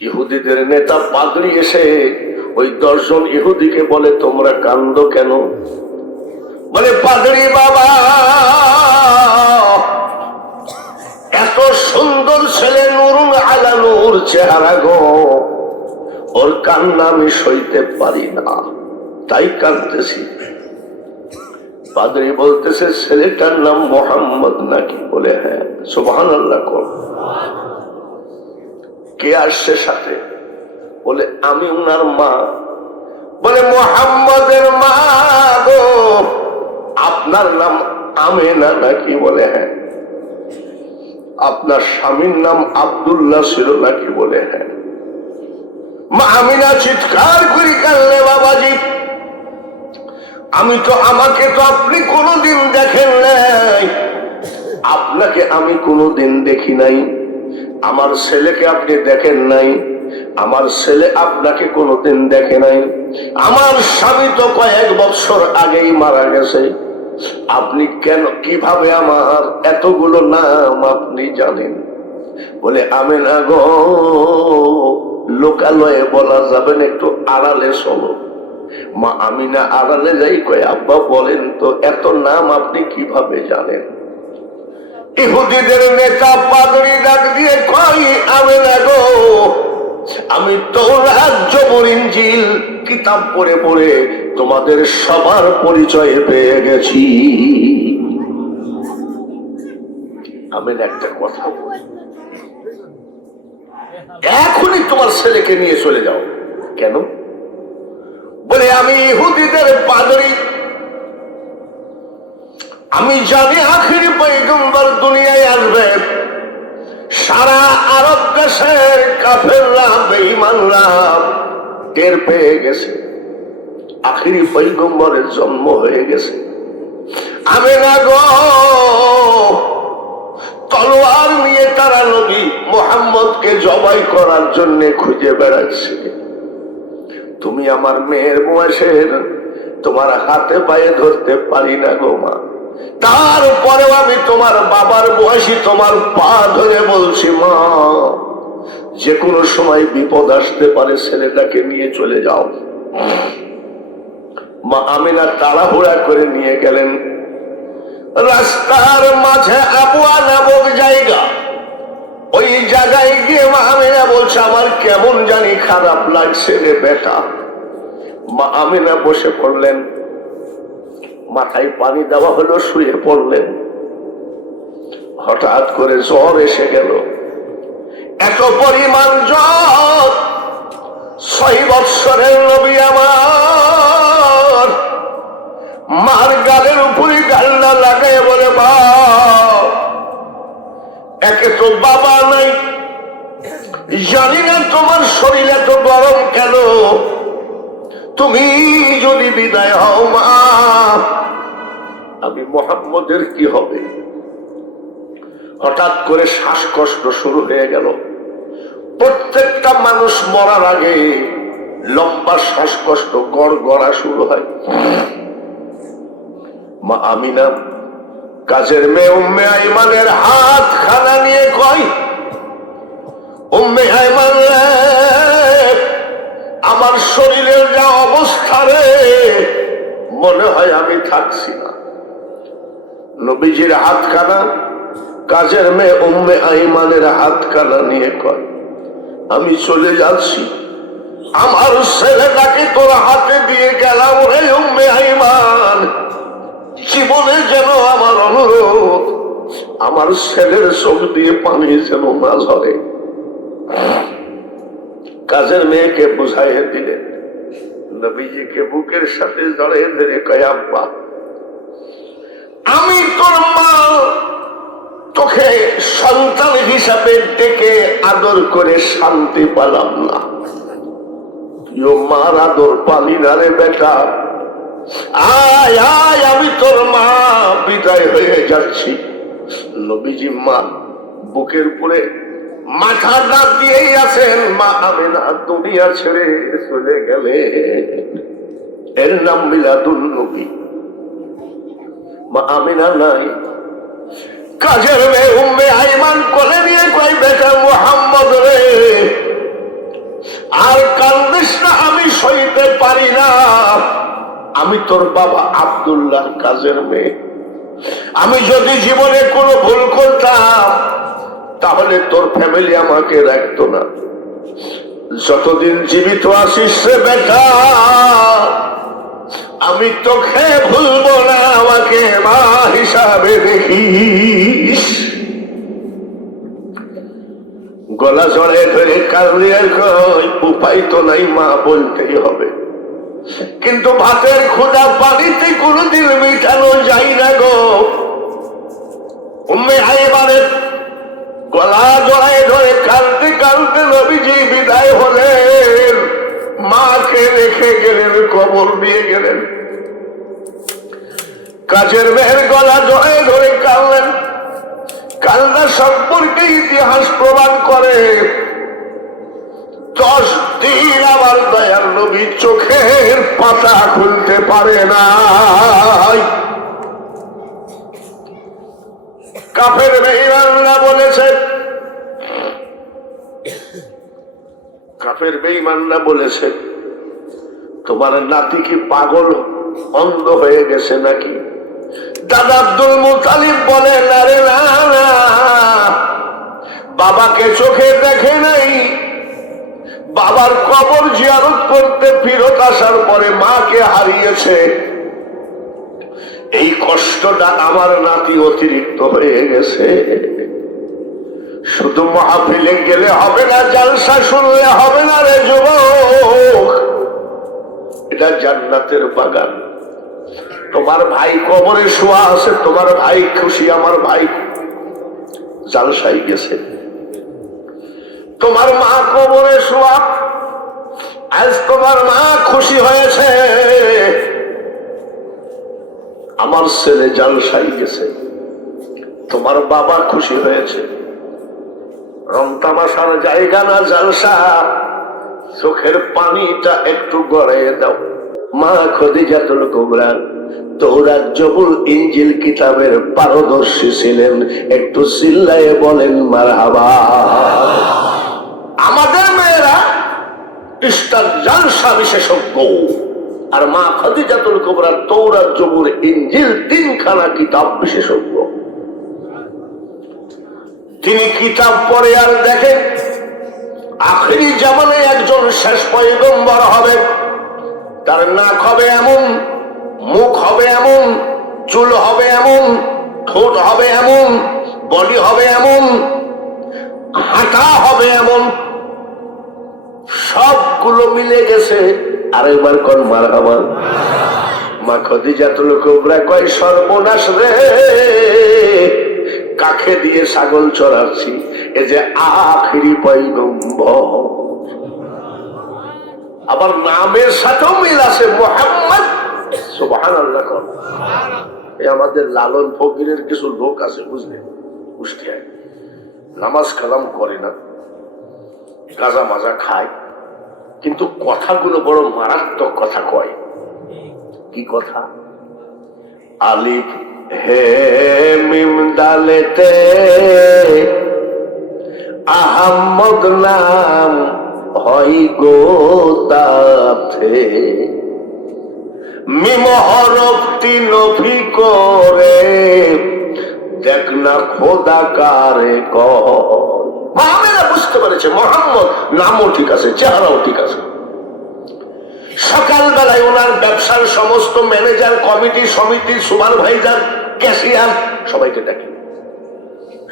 ইহুদিদের নেতা পাদ্রী এসে ওই 10 জন ইহুদিকে বলে, তোমরা কান্দো কেন? বলে, পাদ্রী বাবা, এত সুন্দর ছেলে, নুরুন আলা নূর চেহারা গো, ওর কান্না আমি সইতে পারি না, তাই কাঁদতেছি। পাদ্রী বলতেছে, ছেলেটার নাম মোহাম্মদ নাকি? বলে, হ্যাঁ। সুবহানাল্লাহ। কে আসছে সাথে? বলে, আমি উনার মা। বলে, মোহাম্মদের মা গো, আপনার নাম আমেনা নাকি? বলে, হ্যাঁ। আপনার স্বামীর নাম আব্দুল্লাহ ছিল নাকি? বলে, হ্যাঁ। মা আমিনা চিৎকার করি কাঁদলে, বাবাজি, আমাকে তো আপনি কোনোদিন দেখেন নাই, আপনাকে আমি কোনোদিন দেখি নাই, আমার ছেলেকে আপনি দেখেন নাই, আমার ছেলে আপনাকে কোনোদিন দেখে নাই, আমার স্বামী তো কয়েক বছর আগেই মারা গেছে, আপনি কেন, কিভাবে আমার এতগুলো নাম আপনি জানেন? বলে, আমেনা গো, লোকালয়ে বলা যাবে না, একটু আড়ালে চলো। মা আমিনা আড়ালে যাই, কয়, আব্বা বলেন তো, এত নাম আপনি কিভাবে জানেন? ইহুদিদের নেতা পাদ্রী ডাক দিয়ে কয়, আমেনা গো, আমি তাওরাত জবুর ইনজিল কিতাব পড়ে পড়ে তোমাদের সবার পরিচয় পেয়ে গেছি। আমি একটা কথা বলি, এখনই তোমার ছেলেকে নিয়ে চলে যাও। কেন? বলে, আমি ইহুদিদের পাদ্রী, আমি জানি আখিরি পয়গম্বর দুনিয়ায় আসবে, সারা আরব দেশের কাফেররা, বেঈমানরা টের পেয়ে গেছে আখিরি পয়গম্বরের জন্ম হয়ে গেছে। আমেনা গো, তলোয়ার নিয়ে তারা নবী মুহাম্মদকে জবাই করার জন্য খুঁজে বেড়াচ্ছে। তুমি আমার মেয়ের বয়সের, তোমার হাতে পায়ে ধরতে পারি না গো মা, তারপরেও আমি তোমার বাবার বয়সী, তোমার পা ধরে বলছি, মা, যে কোনো সময় বিপদ আসতে পারে, ছেলেটাকে নিয়ে চলে যাও। মা আমিনা তাড়াহুড়া করে নিয়ে গেলেন। রাস্তার মাঝে আবুয়া নামক জায়গা, ওই জায়গায় গিয়ে মা আমিনা বলছে, আমার কেমন জানি খারাপ লাগছে রে বেটা। মা আমিনা বসে পড়লেন, মাথায় পানি দেওয়া হলো, শুয়ে পড়লেন। হঠাৎ করে জ্বর এসে গেল, এত পরিমাণ জ্বর, 6 বৎসরের নবী আমার মার গালের উপরে গাল্লা লাগায় বলে, মা, একে তো বাবা নাই, জানি না তোমার শরীর এত গরম কেন, তুমি যদি বিদায় হও মা, আমি মুহাম্মদের কি হবে? হঠাৎ করে শ্বাসকষ্ট শুরু হয়ে গেল। প্রত্যেকটা মানুষ মরার আগে লম্বা শ্বাসকষ্ট, গড়গড়া শুরু হয়। মা আমিনা কাজের মেয়ে উম্মে আইমানের হাত খানা নিয়ে কয়, উম্মে আইমান রে, আমার শরীরের যা অবস্থা রে, মনে হয় আমি থাকছি না। নবীজির হাত খানা, কাজের মেয়ে উম্মে আইমানের হাত খানা নিয়ে কয়, আমি চলে যাচ্ছি, আমার ছেলেটাকে তোর হাতে দিয়ে গেলাম রে উম্মে আইমান, জীবনে যেন আমার অনুরোধ, আমার ছেলের চোখ দিয়ে পানি যেন না ঝরে। কাজের মেয়েকে বুঝাইয়ে দিলেন, নবীজিকে বুকের সাথে জড়িয়ে ধরে কয়, আব্বা, আমি তোর মা, তোকে সন্তান হিসাবে ডেকে আদর করে শান্তি পালাম না, তুইও মার আদর পালি না রে বেটা, আয় আয়, আমি তোর মা, বিদায় হয়ে যাচ্ছি। নবীজি মা বুকের উপরে মাথা ডাক দিয়েই আছেন। মা আমিনা দুনিয়া ছেড়ে চলে গেলে, এর নাম মিলাদুন নবী। মা আমিনা নাই। কাজের মেয়ে উম্মে আইমান কোলে নিয়ে কয়, বেটা মুহাম্মদ রে, তোর বাবা আব্দুল্লাহ কাজের মেয়ে, আমি যদি জীবনে কোনো ভুল করতাম তাহলে তোর ফ্যামিলি আমাকে রাখতো না। যতদিন জীবিত আছিস রে বেটা, আমি তোকে ভুলবো না, আমাকে মা হিসাবে দেখিস। গলা জড়ে ধরে কাঁদিয়ে কই, উপায় তো নাই মা, বলতেই হবে। কিন্তু ভাতের ক্ষুধা পানিতে কোনোদিন মিটানো যায় না গো। উম্মে হাইবানের গলা জড়ায় ধরে কাঁদতে কাঁদতে নবীজি বিদায় হলেন। মাকে রেখে গেলেন, কবর দিয়ে গেলেন। কাজের মেয়ের গলা জড়ায় ধরে কাঁদলেন। কান্না সম্পর্কে ইতিহাস প্রমাণ করে 10 দিন আমার দয়ার নবী চোখের পাতা খুলতে পারে না। কাফের বেঈমানরা বলেছে, কাফের বেঈমানরা বলেছে তোমার নাতি কি পাগল অন্ধ হয়ে গেছে নাকি? দাদা আব্দুল মুতালিব বলে না রে না, বাবাকে চোখে দেখে নাই, বাবার কবর জিয়ারত করতে ফিরত আসার পরে মাকে হারিয়েছে। এই কষ্টটা আমার নাতি অতিরিক্ত হয়ে গেছে। শুধু মাহফিলে গেলে হবে না, জালসা শুনলে হবে না রে যুবক, এটা জান্নাতের বাগান। তোমার ভাই কবরে শোয়া আছে, তোমার ভাই খুশি, আমার ভাই জালসাই গেছে। তোমার মা কবরে শোয়া, আজ তোমার মা খুশি হয়েছে, আমার ছেলে জালসাই গেছে। তোমার বাবা খুশি হয়েছে, রং তামাশার জায়গা না জালসা, চোখের পানিটা একটু গড়াইয়ে দাও। মা খদিজাতুল কুবরা তওরাত জবুর ইনজিল কিতাবের পারদর্শী ছিলেন, একটু চিল্লায়ে বলেন মারহাবা। আমাদের মেয়েরা ইস্টার জালসা বিশেষজ্ঞ, আর মা খদিজাতুল কুবরা তওরাত জবুর ইনজিল 3খানা কিতাব বিশেষজ্ঞ। তিনি কিতাব পড়ে আর দেখেন আখিরি জামানে একজন শেষ পয়গম্বর হবে, তার নাক হবে এমন, মুখ হবে এমন, চুল হবে এমন, ঠোঁট হবে এমন, বডি হবে এমন, হাঁটা হবে এমন, সবগুলো মিলে গেছে। আরেকবার কোন মারহাবা। মা খদিজাতুল কুবরা কয় সর্বনাশ রে, কাকে দিয়ে ছাগল চড়াচ্ছি, এই যে আখিরি পয়গম্বর। আবার নামের সাথেও মিল আছে, মুহাম্মদ। সুবহানাল্লাহ। এই আমাদের লালন ফকিরের কিছু লোক আছে বুঝলেন, কুষ্টিয়ায় নামাজ কালাম করে না, গাঁজা মাজা খায়, কিন্তু কথাগুলো বড় মারাত্মক কথা কয়। কি কথা? আলিফ হে মিম দালেতে আহমদ নাম হয় গো তাতে, মিম হরফ 3 নফি করে দেখ না খোদা কারে কমেরা বুঝতে পেরেছে। মোহাম্মদ নামও ঠিক আছে, চেহারাও ঠিক আছে। সকালবেলায় ওনার ব্যবসার সমস্ত ম্যানেজার, কমিটি, সমিতি, সুপারভাইজার, ক্যাশিয়ার সবাইকে ডাকে,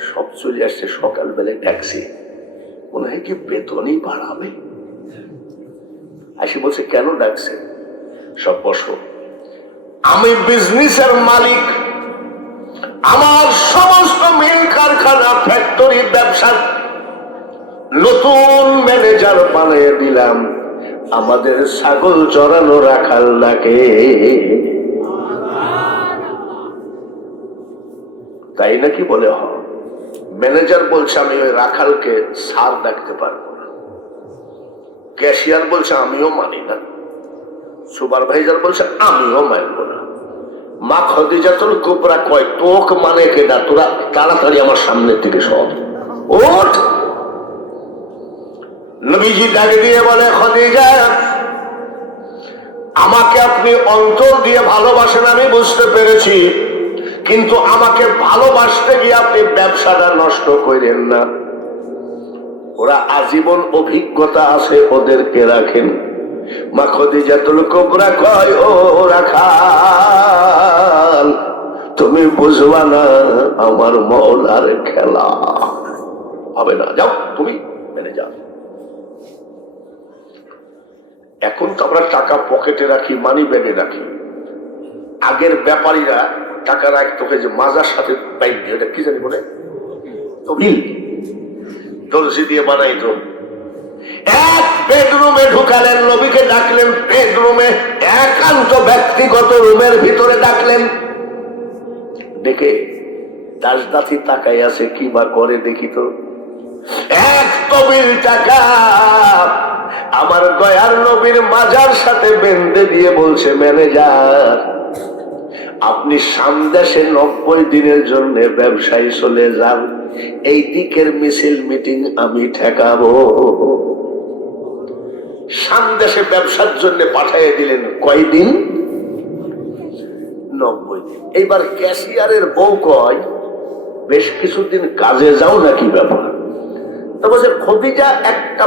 সব চলে আসছে। সকালবেলায় ট্যাক্সি, মনে হয় কি বেতনই বাড়াবে। আসি বলছে কেন ডাকছে? সব বসো, আমি বিজনেসের মালিক, আমার সমস্ত মিল কারখানা, ফ্যাক্টরি, ব্যবসার নতুন ম্যানেজার বানিয়ে দিলাম। আমাদের ছাগল চড়ানো রাখাল ডাকে, তাই নাকি? বলে হ। ম্যানেজার বলছে আমি ওই রাখালকে স্যার ডাকতে পারবো না। ক্যাশিয়ার বলছে আমিও মানি না। সুপারভাইজার বলছে আমিও মানবো না। মা খদিজাতুল কুবরা কয় তোক মানে কেডা? তোরা তাড়াতাড়ি আমার সামনে থেকে সব ওঠ। নবীজি ডাকে দিয়ে বলে খদিজা আমাকে আপনি অন্তর দিয়ে ভালোবাসেন আমি বুঝতে পেরেছি, কিন্তু আমাকে ভালোবাসতে গিয়ে আপনি ব্যবসাটা নষ্ট করেন না। ওরা আজীবন অভিজ্ঞতা আছে, ওদেরকে রাখেন। মা খদিজাতুল কুবরা কয়, ও রাখাল, তুমি বুঝবা না আমার মওলার খেলা হবে না, যাও তুমি মেনে যাও। এখন তো আমরা টাকা পকেটে রাখি, মানি ব্যাগে রাখি। আগের ব্যাপারীরা টাকা রাখতো যে মাজার সাথে বাইন্ধে, ওটা কি জানি বলে, তবিল দর্জি দিয়ে বানাইতো। এক বেডরুমে ঢুকালেন, নবীকে ডাকলেন বেডরুমে, একান্ত ব্যক্তিগত রুমের ভিতরে ডাকলেন। ডেকে দাসদাসী তাকাই আছে, কি বা করে দেখি তো। এক তবিল টাকা আমার গয়ার নবীর মাজার সাথে বেঁধে দিয়ে বলছে, ম্যানেজার আপনি সামদেশে 90 দিনের জন্য ব্যবসায়ী চলে যান, এই দিকের মিছিল মিটিং আমি ঠেকাবো। সামদেশে ব্যবসার জন্য পাঠিয়ে দিলেন। কয়দিন? 90 দিন। এইবার ক্যাশিয়ারের বউ কয়, বেশ কিছুদিন কাজে যাও নাকি ব্যাপার? তা বলছে, খদিজা একটা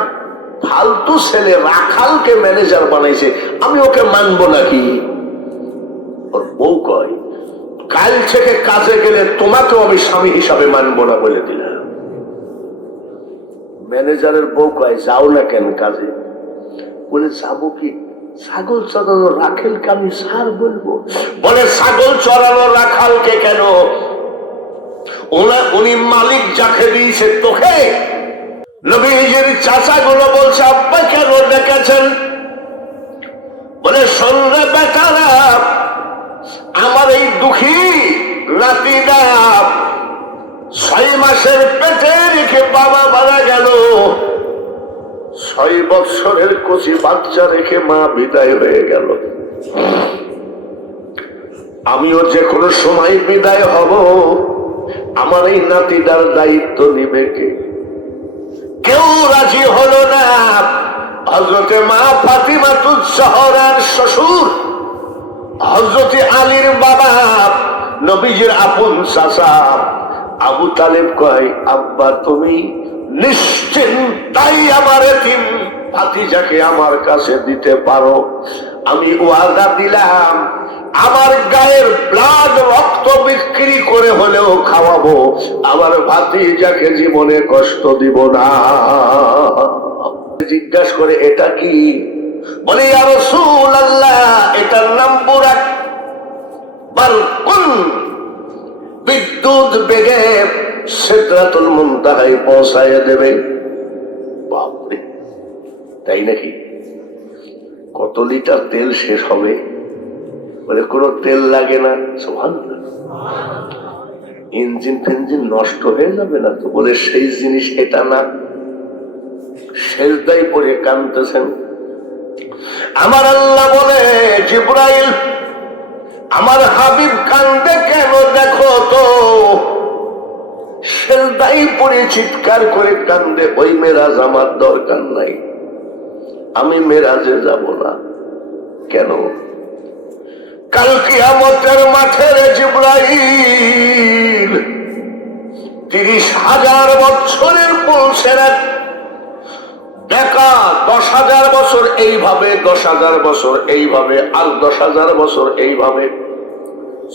ফালতু ছেলে রাখালকে ম্যানেজার বানাইছে, আমি ওকে মানবো নাকি? ওর বউ কয়, কাল থেকে কাজে গেলে তোমাকেও আমি স্বামী হিসাবে মানবো না বলে দিলাম। ম্যানেজারের বউ কয়, যাও না কেন কাজে? বলে, যাবো কি, ছাগল চড়ানো রাখালকে আমি স্যার বলবো? বলে, ছাগল চড়ানো রাখালকে কেন? উনি মালিক যাকে দিয়েছে তোকে। নবীজির চাচা গুলো বলছে, আব্বা কেন ডেকেছেন? বলে, সন্ধ্যে বেটারা, আমার এই দুঃখী নাতিটা 6 মাসের পেটে রেখে বাবা মারা গেল, 6 বৎসরের কচি বাচ্চা রেখে মা বিদায় হয়ে গেল। আমিও যে কোনো সময় বিদায় হব, আমার এই নাতিটার দায়িত্ব নিবে কে? কেউ রাজি হলো না। হযরতে মা ফাতিমাতুজ জহরার শ্বশুর হযরতে আলীর বাবা, নবীজির আপন চাচা আবু তালেব কয়, আব্বা তুমি নিশ্চিন্তাই আমার এতিম ভাতিজাকে আমার কাছে দিতে পারো। আমি ওয়াদা দিলাম, আমার গায়ের ব্লাড রক্ত বিক্রি করে হলেও খাওয়াবো, আমার ভাতিজাকে জীবনে কষ্ট দিব না। জিজ্ঞাসা করে, এটা কি? বলে, ইয়া রাসূলুল্লাহ, এটার নাম বুরাক। বারকুন, বিদ্যুৎ বেগে সিদরাতুল মুনতাহায় পৌঁছায় দেবে। বাপরে, তাই নাকি? কত লিটার তেল শেষ হবে? বলে, কোনো তেল লাগে না। সুবহানাল্লাহ। ইঞ্জিন ফেঞ্জিন নষ্ট হয়ে যাবে না তো? বলে, সেই জিনিস এটা না। সেজদায় পড়ে কাঁদতেছেন। আমার আল্লাহ বলে, জিবরাইল, আমার হাবিব কান্দে কেন দেখো তো। সেজদায় পড়ে চিৎকার করে কান্দে। ওই মেরাজ আমার দরকার নাই, আমি মেরাজে যাব না। কেন? কাল কিয়ামতের মাঠে রে জিবরাইল 30,000 বছরের পৌঁছের দেখা, 10,000 বছর এইভাবে, 10,000 বছর এইভাবে, আর 10,000 বছর এইভাবে,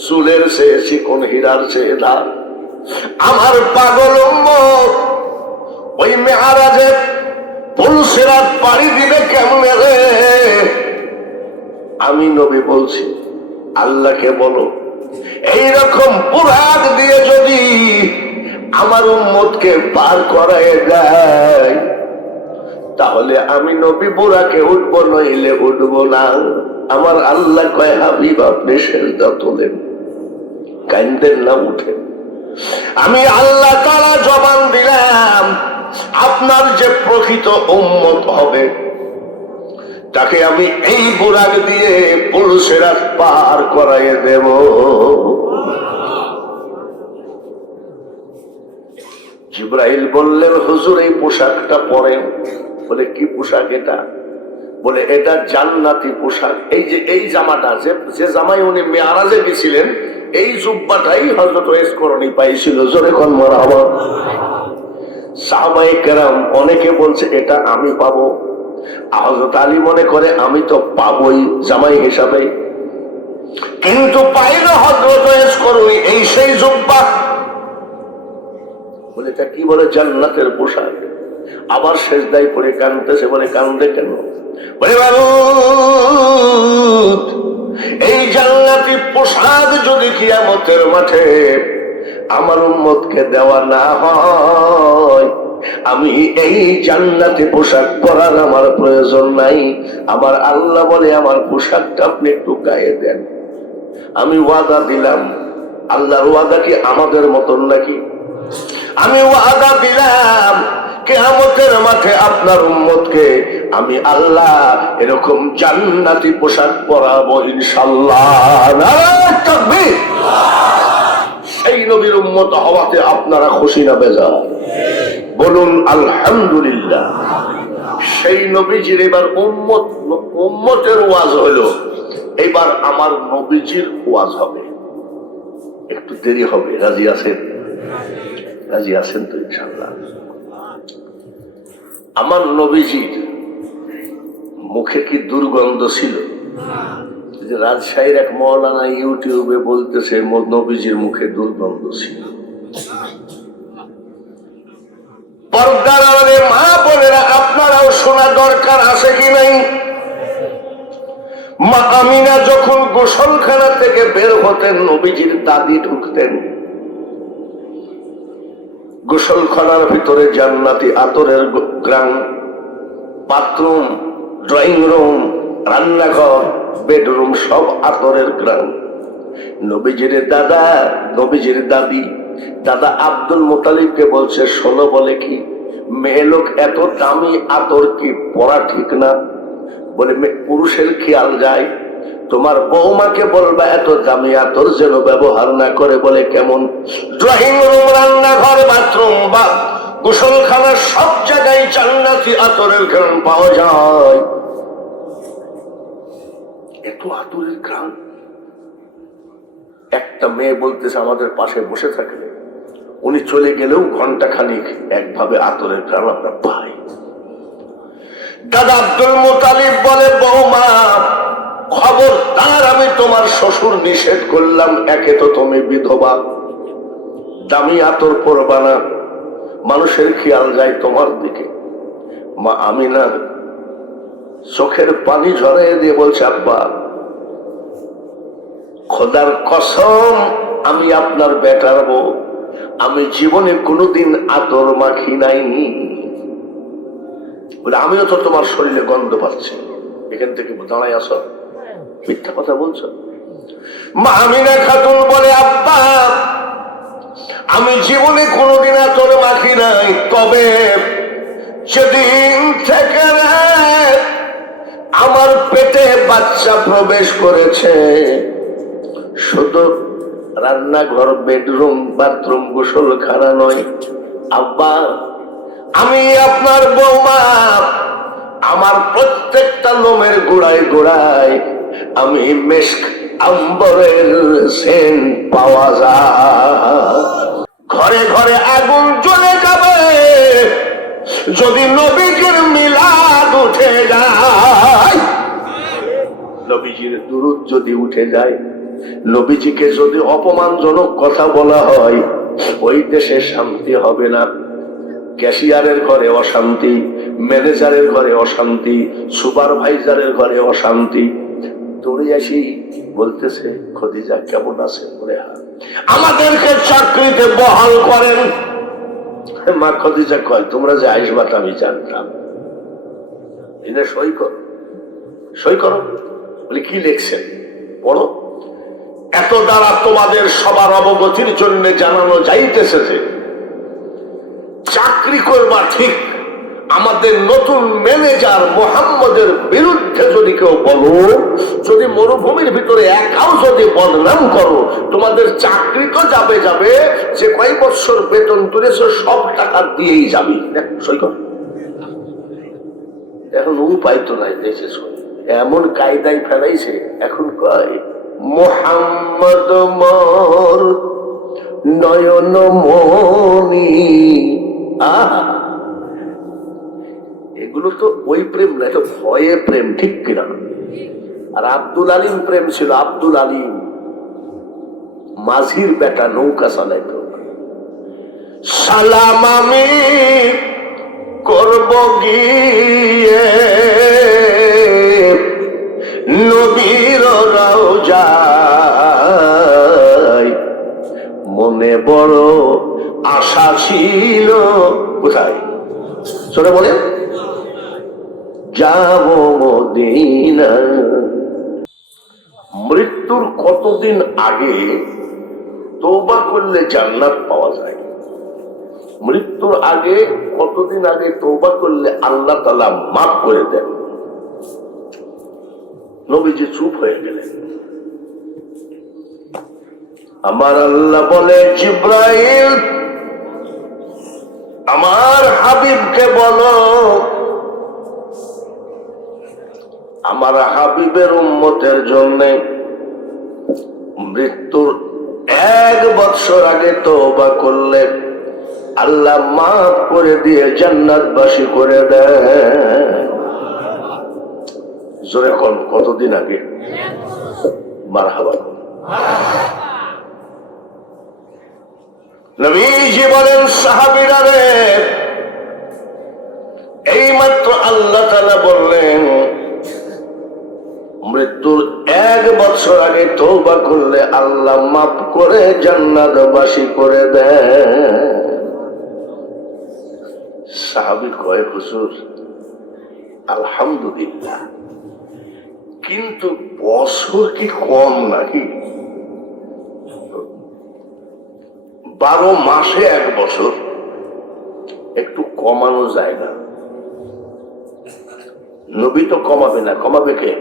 চুলের চেয়ে চিকন, হীরার চেয়ে ধার। আমার পাগল উম্মত ওই মেরাজে পুলসিরাত পাড়ি দিবে কেমনে রে? আমি নবী বলছি, আল্লাহকে বলো, এইরকম বুরাক দিয়ে যদি আমার উম্মতকে পার করায় দেয়, তাহলে আমি নবী বুরাকে উঠবো, নইলে উঠবো না। আমার আল্লাহ কয়, হাবিব আপনি সেজদা তোলেন, কান্দেন না, উঠেন। আমি আল্লাহ তাআলা জবান দিলাম, আপনার যে প্রকৃত উম্মত হবে তাকে আমি এই বুরাক দিয়ে পুলসিরাত পার করাইয়ে দেব। জিবরাইল বললেন, হুজুর এই পোশাকটা পরেন। বলে, কি পোশাক এটা? বলে এটা জান্নাতি পোশাক। এই যে এই জামাটা যে জামাই উনি মেয়ারাজে গেছিলেন, এই জুব্বাটাই হযরত ওয়াইস করণী পাইছিল। জোরে কোন মারহাবা। সাহাবায়ে কেরাম অনেকে বলছে এটা আমি পাবো, হযরত আলী মনে করে আমি তো পাবোই জামাই হিসাবে, কিন্তু পাইল হযরত ওয়াইস করণী এই সেই জুব্বা। বলে এটা কি? বলে জান্নাতের পোশাক। আবার সেজদায় পড়ে কাঁদতেছে। বলে কান্দে কেন? বলে বাবু, এই জান্নাতি পোশাক যদি কিয়ামতের মাঠে আমার উম্মতকে দেওয়া না হয়, আমি এই জান্নাতি পোশাক পরার আমার প্রয়োজন নাই। আমার আল্লাহ বলে আমার পোশাকটা আপনি একটু গায়ে দেন। আমি ওয়াদা দিলাম। আল্লাহর ওয়াদা কি আমাদের মতন নাকি? আমি ওয়াদা দিলাম কিয়ামতের মাঠে আপনার উম্মতকে আমি আল্লাহ এরকম জান্নাতি পোশাক পরাবো ইনশাআল্লাহ। নারে তাকবীর। সেই নবীর উম্মত হওয়াতে আপনারা খুশি না বেজার? বলুন আলহামদুলিল্লাহ। সেই নবীজির এবার উম্মতের ওয়াজ হলো, এবার আমার নবীজির ওয়াজ হবে। একটু দেরি হবে, রাজি আছেন? রাজি আছেন তো ইনশাআল্লাহ? আমার নবীজির মুখে কি দুর্গন্ধ ছিল? রাজশাহীর এক মৌলানা ইউটিউবে বলতেছে নবীজির মুখে দুর্গন্ধ ছিল। পর্দার আড়ালে মা বোনেরা আপনারাও শোনা দরকার আছে কি নাই? মা আমিনা যখন গোসলখানা থেকে বের হতেন, নবীজির দাদি ঢুকতেন। গোসলখানার ভিতরে জান্নাতি আতরের গ্রাম, বাথরুম, ড্রয়িং রুম, রান্নাঘর, বেডরুম সব আতরের গ্রাম। নবীজির দাদা, নবীজির দাদি, দাদা আব্দুল মুতালিবকে বলছে, শোনো, বলে কি মেয়ে লোক এত দামি আতর কি পরা ঠিক না? বলে পুরুষের খেয়াল যায়, তোমার বৌমাকে বলবা এত দামি আতর যেন ব্যবহার না করে। বলে কেমন? ড্রয়িং রুম, রান্নাঘর, বাথরুম বা গোসলখানা সব জায়গায় জান্নাতি আতরের ঘ্রাণ পাওয়া যায়। এত আতরের ঘ্রাণ। একটা মেয়ে বলতেছে আমাদের পাশে বসে থাকলে উনি চলে গেলেও ঘন্টা খানিক একভাবে আতরের ঘ্রাণ আমরা পাই। দাদা আব্দুল মুতালিব বলে, বৌমা খবরদার, আমি তোমার শ্বশুর নিষেধ করলাম, একে তো তুমি বিধবা, দামি আতর পরবা না, মানুষের খেয়াল যায় তোমার দিকে। মা আমিনা চোখের পানি ঝরাইয়ে দিয়ে বলছে, আব্বা খোদার কসম, আমি আপনার বেটার বউ, আমি জীবনে কোনোদিন আতর মাখি নাই। বলে আমিও তো তোমার শরীরে গন্ধ পাচ্ছি, এখান থেকে দাঁড়ায় আসো, মিথ্যা কথা বলছো। মা আমিনা খাতুন বলে, আব্বা আমি জীবনে কোনোদিন আতর মাখি নাই, তবে যেদিন থেকে আমার পেটে বাচ্চা প্রবেশ করেছে, শুধু রান্নাঘর, বেডরুম, বাথরুম, গোসলখানা নয় আব্বা, আমি আপনার বৌমা, আমার প্রত্যেকটা লোমের গোড়ায় গোড়ায় আমি মেস্ক আম্বরের সেন্ট পাওয়া যায়। ঘরে ঘরে আগুন জ্বলে যাবে যদি নবীজির মিলাদ উঠে যায়, নবীজির দুরূদ যদি উঠে যায়, নবীজিকে যদি অপমানজনক কথা বলা হয়, ওই দেশে শান্তি হবে না। ক্যাশিয়ারের ঘরে অশান্তি, ম্যানেজারের ঘরে অশান্তি, সুপারভাইজারের ঘরে অশান্তি। দৌড়ে আসি বলতেছে, খদিজা কেমন আছেন? বলে আমাদেরকে চাকরিতে বহাল করেন। মা খদিজা কয়, তোমরা যে আসবা আমি জানতাম, এটা সই করো, সই করো। বলে কি লিখছেন? পড়ো। এত দ্বারা তোমাদের সবার অবগতির জন্য জানানো যাইতেছে যে চাকরি করবা ঠিক, আমাদের নতুন ম্যানেজার মোহাম্মদের বিরুদ্ধে যদি কেউ বলো, যদি মরুভূমির ভিতরে একাও যদি বদনাম করো, তোমাদের চাকরি তো যাবে যাবে, যে কয়েক বছর বেতন তুলেছ সব টাকা দিয়েই যাবি। সই কর, এখন উপায় তো নাই, দেশে এমন কায়দায় ফেলাইছে। এখন কয় মোহাম্মদ মোর নয়ন মনি। এগুলো তো ওই প্রেম না, এটা ভয়ে প্রেম, ঠিক কিনা? আর আব্দুল আলিম প্রেম ছিল। আব্দুল আলিম মাঝির বেটা, নৌকা চালাইত। সালাম আমি করব গিয়ে নবীর রওজায়, মনে বড় আশা ছিল। কোথায়? ছোট বলে যাব মদিনা। মৃত্যুর কতদিন আগে তওবা করলে জান্নাত পাওয়া যায়? মৃত্যুর আগে কতদিন আগে তওবা করলে আল্লাহ তাআলা মাফ করে দেন? নবীজি চুপ হয়ে গেলেন। আমার আল্লাহ বলে, জিব্রাইল আমার হাবিবকে বলো, আমার হাবিবের উম্মতের জন্য মৃত্যুর 1 বছর আগে তওবা করলে আল্লাহ মাফ করে দিয়ে জান্নাতবাসী করে দেয়। জোরে কোন কতদিন আগে? মারহাবা। নবীজি বলেন, সাহাবীরা রে, এইমাত্র আল্লাহ তাআলা বললেন মৃত্যুর 1 বছর আগে তওবা করলে আল্লাহ মাফ করে জান্নাতবাসী করে দেয়। সাহাবী কয়, হুজুর আলহামদুলিল্লাহ, কিন্তু বছর কি কম নাকি? 12 মাসে 1 বছর, একটু কমানো যায় না? নবী তো কমাবে না, কমাবে কে?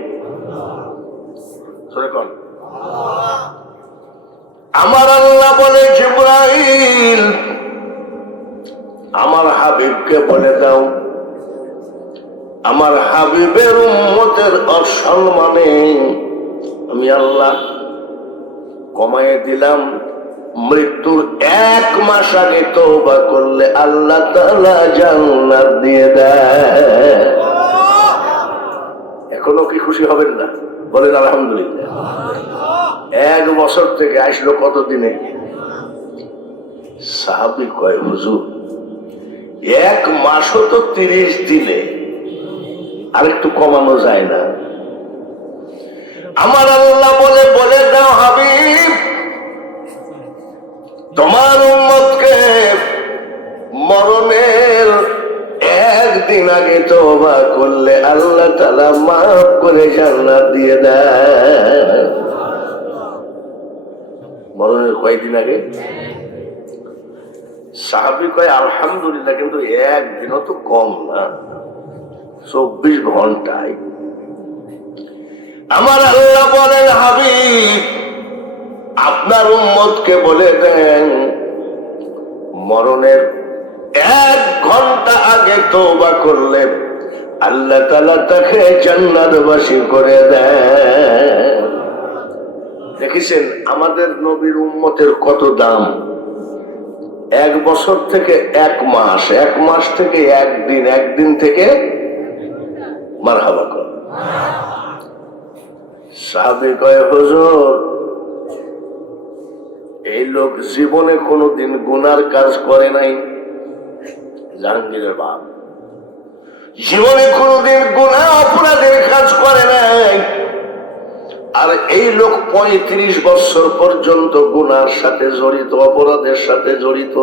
আমার আল্লাহ বলে, জিবরাইল আমার হাবিবকে বলে দাও, আমার হাবিবের উম্মতের অসম্মানে আমি আল্লাহ কমায় দিলাম, মৃত্যুর 1 মাস আগে তওবা করলে আল্লাহ তাআলা জান্নাত দিয়ে দেয়। এখনো কি খুশি হবেন না? বলেন আলহামদুলিল্লাহ। 1 বছর থেকে আসলো কত দিনে? সাহাবী কয়, হুজুর 1 মাসও তো 30 দিনে, আর একটু কমানো যায় না? আমার আল্লাহ বলে, বলে দাও হাবিব, তোমার উম্মতকে মরণের 1 দিন আগে তওবা করলে আল্লাহ তাআলা মাফ করে জান্নাত দিয়ে দেয়। মরণের কয়দিন আগে? সাহাবী কয়, আলহামদুলিল্লাহ, কিন্তু 1 দিনও তো কম না, 24 ঘন্টায়। আমার আল্লাহ বলেন, হাবিব আপনার উম্মতকে বলে দেন মরণের 1 ঘন্টা আগে তওবা করলে আল্লাহ তাআলা তাকে জান্নাতবাসী করে দেন। দেখেছেন আমাদের নবীর উম্মতের কত দাম? 1 বছর থেকে 1 মাস, 1 মাস থেকে 1 দিন, 1 দিন থেকে মারহাবা কর। সাহাবী কয়, হুজুর এই লোক জীবনে কোনোদিন গুনার কাজ করে নাই। জাহাঙ্গীরের বাপ জীবনে কোনোদিন গুনাহ অপরাধের কাজ করে নাই, আর এই লোক 35 বছর পর্যন্ত গুনার সাথে জড়িত, অপরাধের সাথে জড়িত।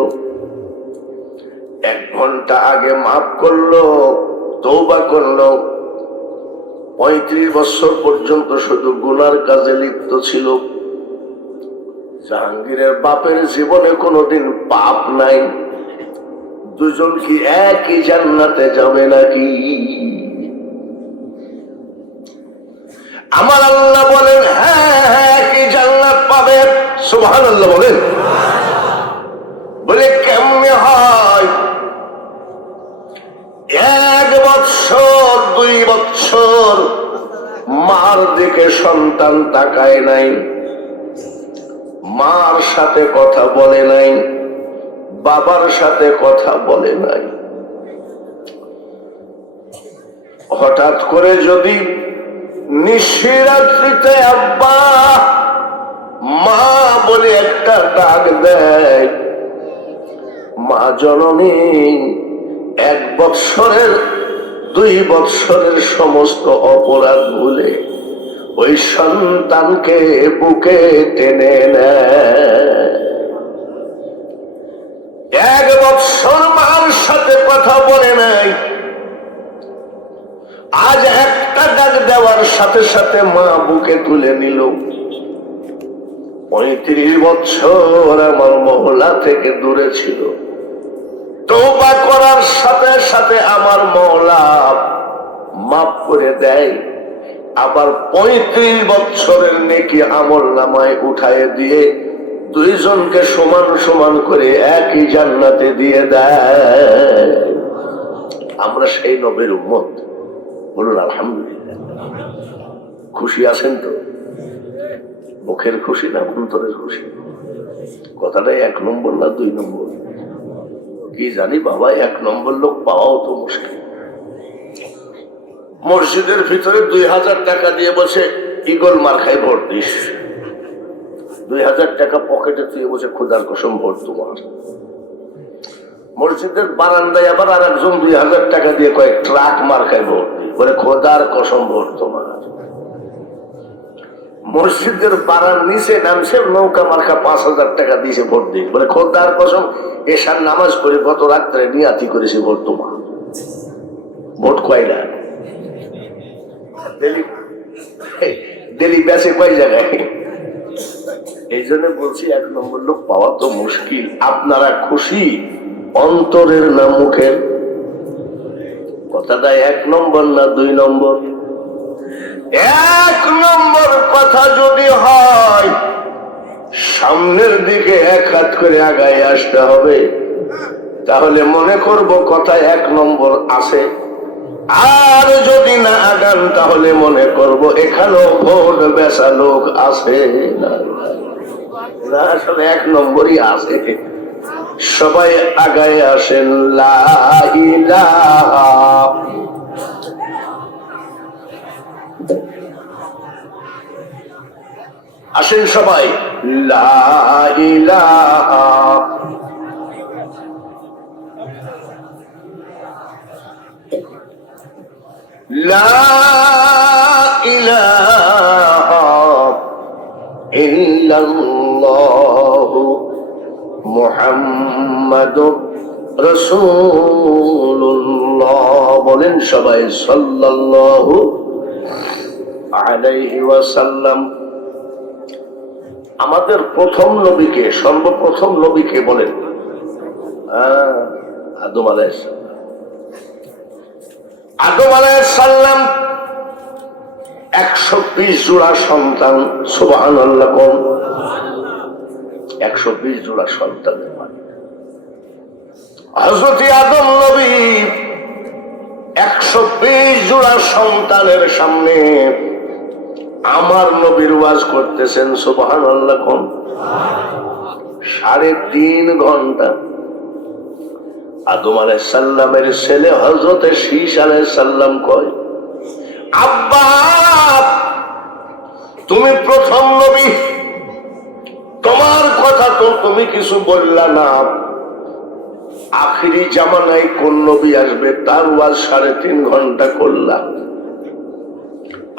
1 ঘন্টা আগে মাফ করলো, তওবা করলো, 35 বছর পর্যন্ত শুধু গুনার কাজে লিপ্ত ছিল। জাহাঙ্গীরের বাপের জীবনে কোনোদিন পাপ নাই। দুজন কি একই জান্নাতে যাবে নাকি? আমার আল্লাহ বলেন, হ্যাঁ একই জান্নাত পাবে। সুবহানাল্লাহ বলেন। বলে কেমনে হয়? 1 বছর 2 বছর মার দিকে সন্তান তাকায় নাই, মার সাথে কথা বলে নাই, বাবার সাথে কথা বলে নাই। হঠাৎ করে যদি নিশিরাত্রিতে আব্বা মা বলে একটা ডাক দেয়, মা জননী 1 বৎসরের 2 বৎসরের সমস্ত অপরাধ ভুলে ওই সন্তানকে বুকে টেনে নেয়। 1 বৎসর মার সাথে কথা বলে নাই, আজ একটা ডাক দেওয়ার সাথে সাথে মা বুকে তুলে নিল। 35 বছর আমার মহল্লা থেকে দূরে ছিল, তওবা করার সাথে সাথে আমার মওলা মাফ করে দেয়, আবার 35 বছরের নেকি আমল নামায় উঠায় দিয়ে 2 জনকে সমান সমান করে একই জান্নাতে দিয়ে দেয়। আমরা সেই নবীর উম্মত, বলুন আলহামদুলিল্লাহ। খুশি আছেন তো? মুখের খুশি না অন্তরের খুশি? কথাটা 1 নম্বর না 2 নম্বর? কি জানি বাবা, 1 নম্বর লোক পাওয়াও তো মুশকিল। মসজিদের ভিতরে 2000 টাকা দিয়ে বসে ইগল মার্কায় ভোট দিস, 2000 টাকা পকেটে তুই বসে খোদার কসম ভোট তোমার। মসজিদের বারান্দায় আবার আর একজন 2000 টাকা দিয়ে কয়েক ট্রাক মার্কায় ভোট দিই, বলে খোদার কসম ভোট তোমার। মসজিদের বারার নিচে নামছে নৌকা মার্কা 5000 টাকা দিয়েছে ভোট দিই, বলে খোদার কসম এশার নামাজ করে গত রাত্রে নিয়াতি করেছে ভোট তোমার। ভোট কয়লা ডেলি বেঁচে কয় জায়গায়? এই জন্য বলছি 1 নম্বর লোক পাওয়া তো মুশকিল। আপনারা খুশি অন্তরের না মুখের? কথাটা 1 নম্বর না 2 নম্বর? 1 নম্বর কথা যদি হয়, সামনের দিকে 1 হাত করে আগায় আসতে হবে, তাহলে মনে করব কথা 1 নম্বর আছে। আর যদি না আগান তাহলে মনে করব এখানেও ভোট বেচা লোক আছে। না, আসলে 1 নম্বরই আছে। সবাই আগায় আসেন। লা ইলাহা, আসেন সবাই। লা ইলাহা লা ইলাহা ইল্লাল্লাহু মুহাম্মাদুর রাসূলুল্লাহ। বলেন সবাই সাল্লাল্লাহু আলাইহি ওয়াসাল্লাম। আমাদের প্রথম নবীকে, সর্বপ্রথম নবীকে বলেন? আদম আলাইহিস সালাম। আদম আলাইহিস সালাম 120 জোড়া সন্তান। সুবহানাল্লাহ কোন? 120 জোড়া সন্তানের মালিক হযরত আদম নবী। 120 জোড়া সন্তানের সামনে আমার নবীর ওয়াজ করতেছেন। সুবহানাল্লাহ কোন? 3.5 ঘন্টা। আদম আলাইহিস সালামের ছেলে হযরত শীশ আলাইহিস সালাম কয়, আব্বা তুমি প্রথম নবী, তোমার কথা তো তুমি কিছু বললা না। আখিরি জামানায় কোন নবী আসবে তার ওয়াজ 3.5 ঘন্টা করলাম।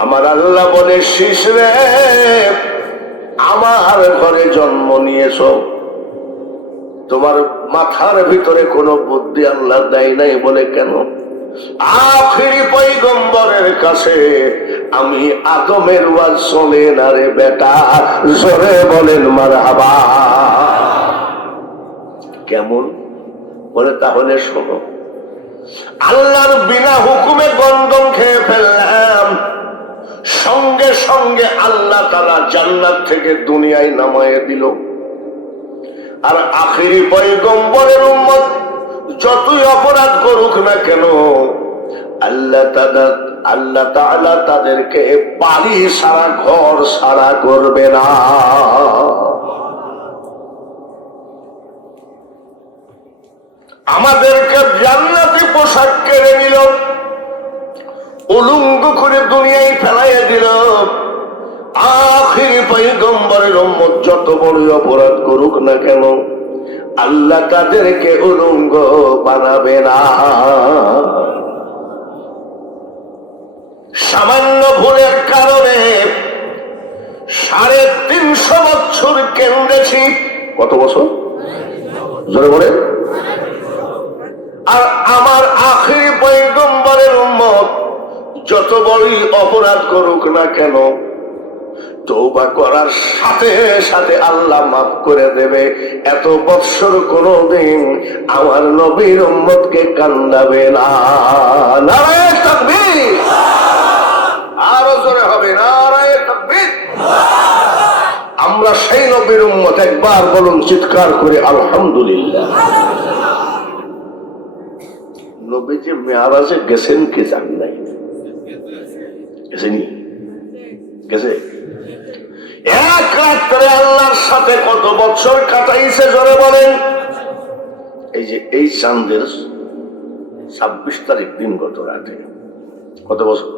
আমার আল্লাহ বলে, শীষ রে, আমার ঘরে জন্ম নিয়েছো, তোমার মাথার ভিতরে কোনো বুদ্ধি আল্লাহ দেয় নাই। বলে কেন? আখিরি পয়গম্বরের কাছে আমি আদমের ওয়াজ চলে না রে বেটা। জোরে বলেন মারহাবা। কেমন? বলে তাহলে শোনো, আল্লাহর বিনা হুকুমে গন্ধম খেয়ে ফেললাম, সঙ্গে সঙ্গে আল্লাহ তাআলা জান্নাত থেকে দুনিয়ায় নামায়ে দিল। আর আখিরি পয়গম্বরের উম্মত যতই অপরাধ করুক না কেন, আল্লাহ তাআলা তাদেরকে বাড়ি সারা ঘর সারা করবে না। আমাদেরকে জান্নাতি পোশাক কেড়ে নিল, উলঙ্গ করে দুনিয়ায় ফেলাইয়া দিল। আখিরি পয়গম্বরের উম্মত যত বড় অপরাধ করুক না কেন, আল্লাহ তাদেরকে উলঙ্গ বানাবে না। সামান্য ভুলের কারণে 350 বছর কেন্দ্রেছি। কত বছর জোরে বলে? আর আমার আখিরি পয়গম্বরের উম্মত যত বড়ই অপরাধ করুক না কেন, তওবা করার সাথে সাথে আল্লাহ মাফ করে দেবে। এত বৎসর কোনদিন আমার নবীর উম্মতকে কান্দাবে না। নারায়ে তাকবীর! আরো জোরে হবে নারায়ে তাকবীর! আমরা সেই নবীর উম্মত, একবার বলুন চিৎকার করে আলহামদুলিল্লাহ। নবী যে মেরাজে গেছেন কে জান নাই? গেছেনি? গেছে? এক রাত্রে আল্লাহর সাথে কত বছর কাটাইছে জোরে বলেন? এই যে এই চাঁদের 26 তারিখ দিন গত রাতে কত বছর?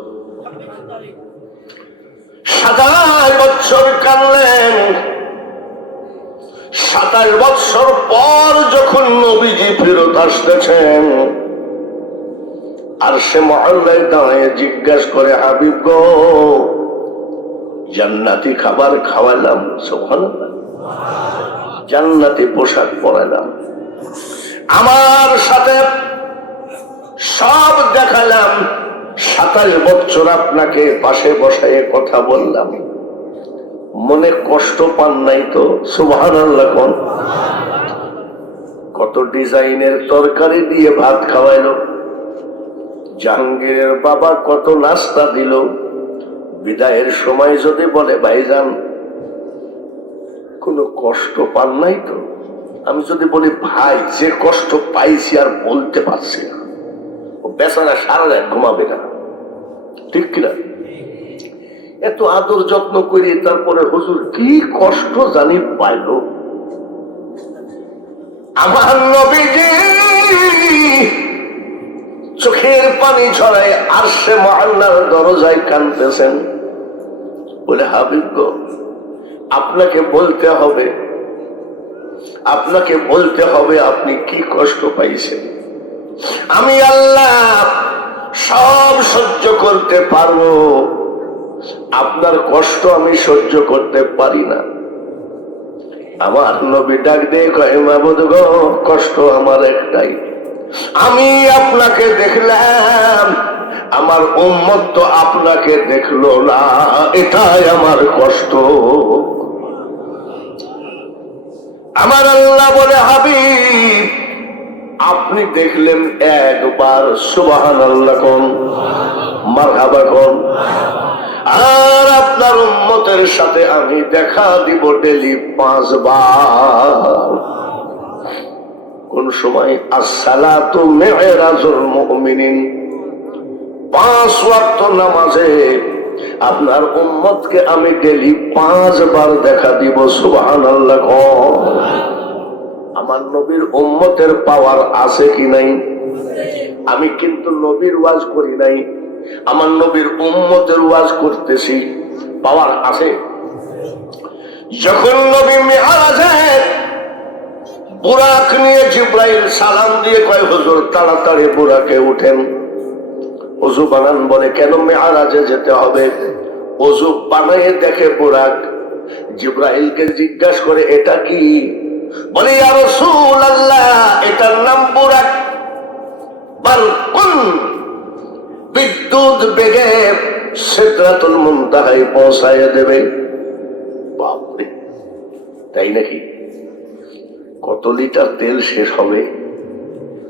27 বছর কানলেন। 27 বছর পর যখন নবীজি ফেরত আসতেছেন, আর সে মহল্লায় দাঁড়িয়ে জিজ্ঞাসা করে, হাবিব গো, জান্নাতি খাবার খাওয়ালাম, সুবহানাল্লাহ, জান্নাতি পোশাক পরালাম, আমার সাথে সব দেখালাম, 27 বছর আপনাকে পাশে বসায় কথা বললাম, মনে কষ্ট পান নাই তো? সুবহানাল্লাহ কোন? কত ডিজাইনের তরকারি দিয়ে ভাত খাওয়াইলো, জাহাঙ্গীরের বাবা কত নাস্তা দিল। বিদায়ের সময় যদি বলে, ভাইজান কোনো কষ্ট পান নাই তো? আমি যদি বলি, ভাই যে কষ্ট পাইছি আর বলতে পারছি না, ও বেচারা সারা রাত ঘুমাবে না, ঠিক কিনা? এত আদর যত্ন করি, তারপরে হুজুর কি কষ্ট জানি পাইল। আমার নবীজি চোখের পানি ছড়ায় আরশে মুআল্লার দরজায় কাঁদতেছেন। বলে, হাবিব গো, আপনাকে বলতে হবে, আপনাকে বলতে হবে আপনি কি কষ্ট পাইছেন। আমি আল্লাহ সব সহ্য করতে পারবো, আপনার কষ্ট আমি সহ্য করতে পারি না। আমার নবী ডাক দিয়ে কয়, মাবুদ গো, কষ্ট আমার একটাই, আমি আপনাকে দেখলাম, আমার উম্মত তো আপনাকে দেখলো না, এটাই আমার কষ্ট। আমার আল্লাহ বলে, হাবিব আপনি দেখলেন একবার, সুবহানাল্লাহ কোন, মারহাবা কোন, আর আপনার উম্মতের সাথে আমি দেখা দিব ডেলি 5 বার। কোন সময়? আসসালাতু মি'রাজুল মুমিনিন, 5 ওয়াক্ত নামাজে আপনার উম্মতকে আমি ডেলি 5 বার দেখা দিব। সুবহানাল্লাহ। আমার নবীর উম্মতের পাওয়ার আছে কি নাই? আমি কিন্তু নবীর ওয়াজ করি নাই, আমার নবীর উম্মতের ওয়াজ করতেছি। পাওয়ার আছে। যখন নবী মিরাজে বুরাক নিয়ে জিব্রাইল সালাম দিয়ে কয়, হুজুর তাড়াতাড়ি বুরাকে উঠেন, ওযু বানান। বলে, কেন মিরাজে যেতে হবে? ওযু বানায়ে দেখে বুরাক। জিব্রাইলকে জিজ্ঞাসা করে, এটা কি? বলে, ইয়া রাসূলুল্লাহ, এটার নাম বুরাক। বারকুন, বিদ্যুৎ বেগে সিদরাতুল মুনতাহায় পৌঁছায় দেবে। বাপরে, তাই নাকি? কত লিটার তেল শেষ হবে?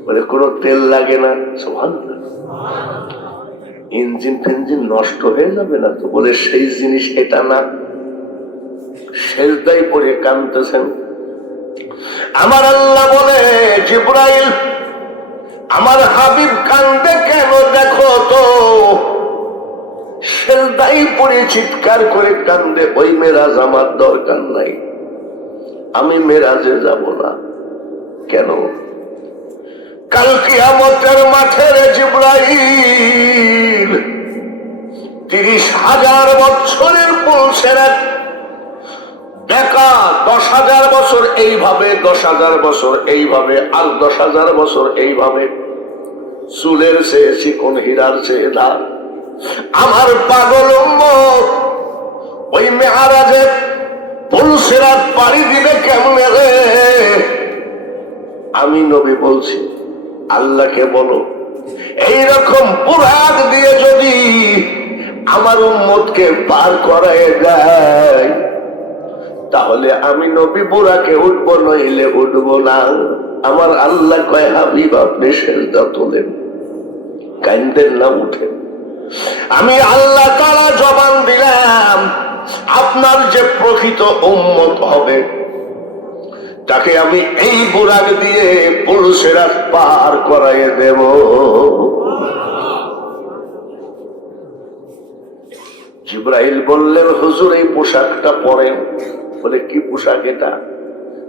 বলে, কোনো তেল লাগে না। সুবহানাল্লাহ। ইঞ্জিন ফেঞ্জিন নষ্ট হয়ে যাবে না তো? বলে, সেই জিনিস এটা না। সেজদায় পড়ে কাঁদতেছেন। আমার আল্লাহ বলে, জিব্রাইল আমার হাবিব কান্দে কেন দেখো তো, সেজদাই পড়ে চিৎকার করে কান্দে। ওই মেরাজ আমার দরকার নাই, আমি মেরাজে যাব না। কেন? কাল কিয়ামতের মাঠে জিবরাইল 30,000 বছরের পৌঁছের দেখা 10,000 বছর এইভাবে, 10,000 বছর এইভাবে, আর 10,000 বছর এইভাবে, চুলের চেয়ে চিকন, হীরার চেয়ে দাম। আমার পাগল উম্মত ওই মেরাজে পুলসিরাত পাড়ি দিবে কেমনে রে? আমি নবী বলছি, আল্লাহকে বলো এইরকম বুরাক দিয়ে যদি আমার উম্মতকে পার করায় দেয়, তাহলে আমি নবী বুরাকে উঠবো, নইলে উঠবো না। আমার আল্লাহ কয়, হাবিব আপনি সেজদা তোলেন, কান্দেন না, উঠেন। আমি আল্লাহ তাআলা জবান দিলাম, আপনার যে প্রকৃত উম্মত হবে তাকে আমি এই বুরাক দিয়ে পুলসিরাত পার করাইয়ে দেব। জিবরাইল বললেন, হুজুর এই পোশাকটা পরেন। বলে কি পোশাক এটা?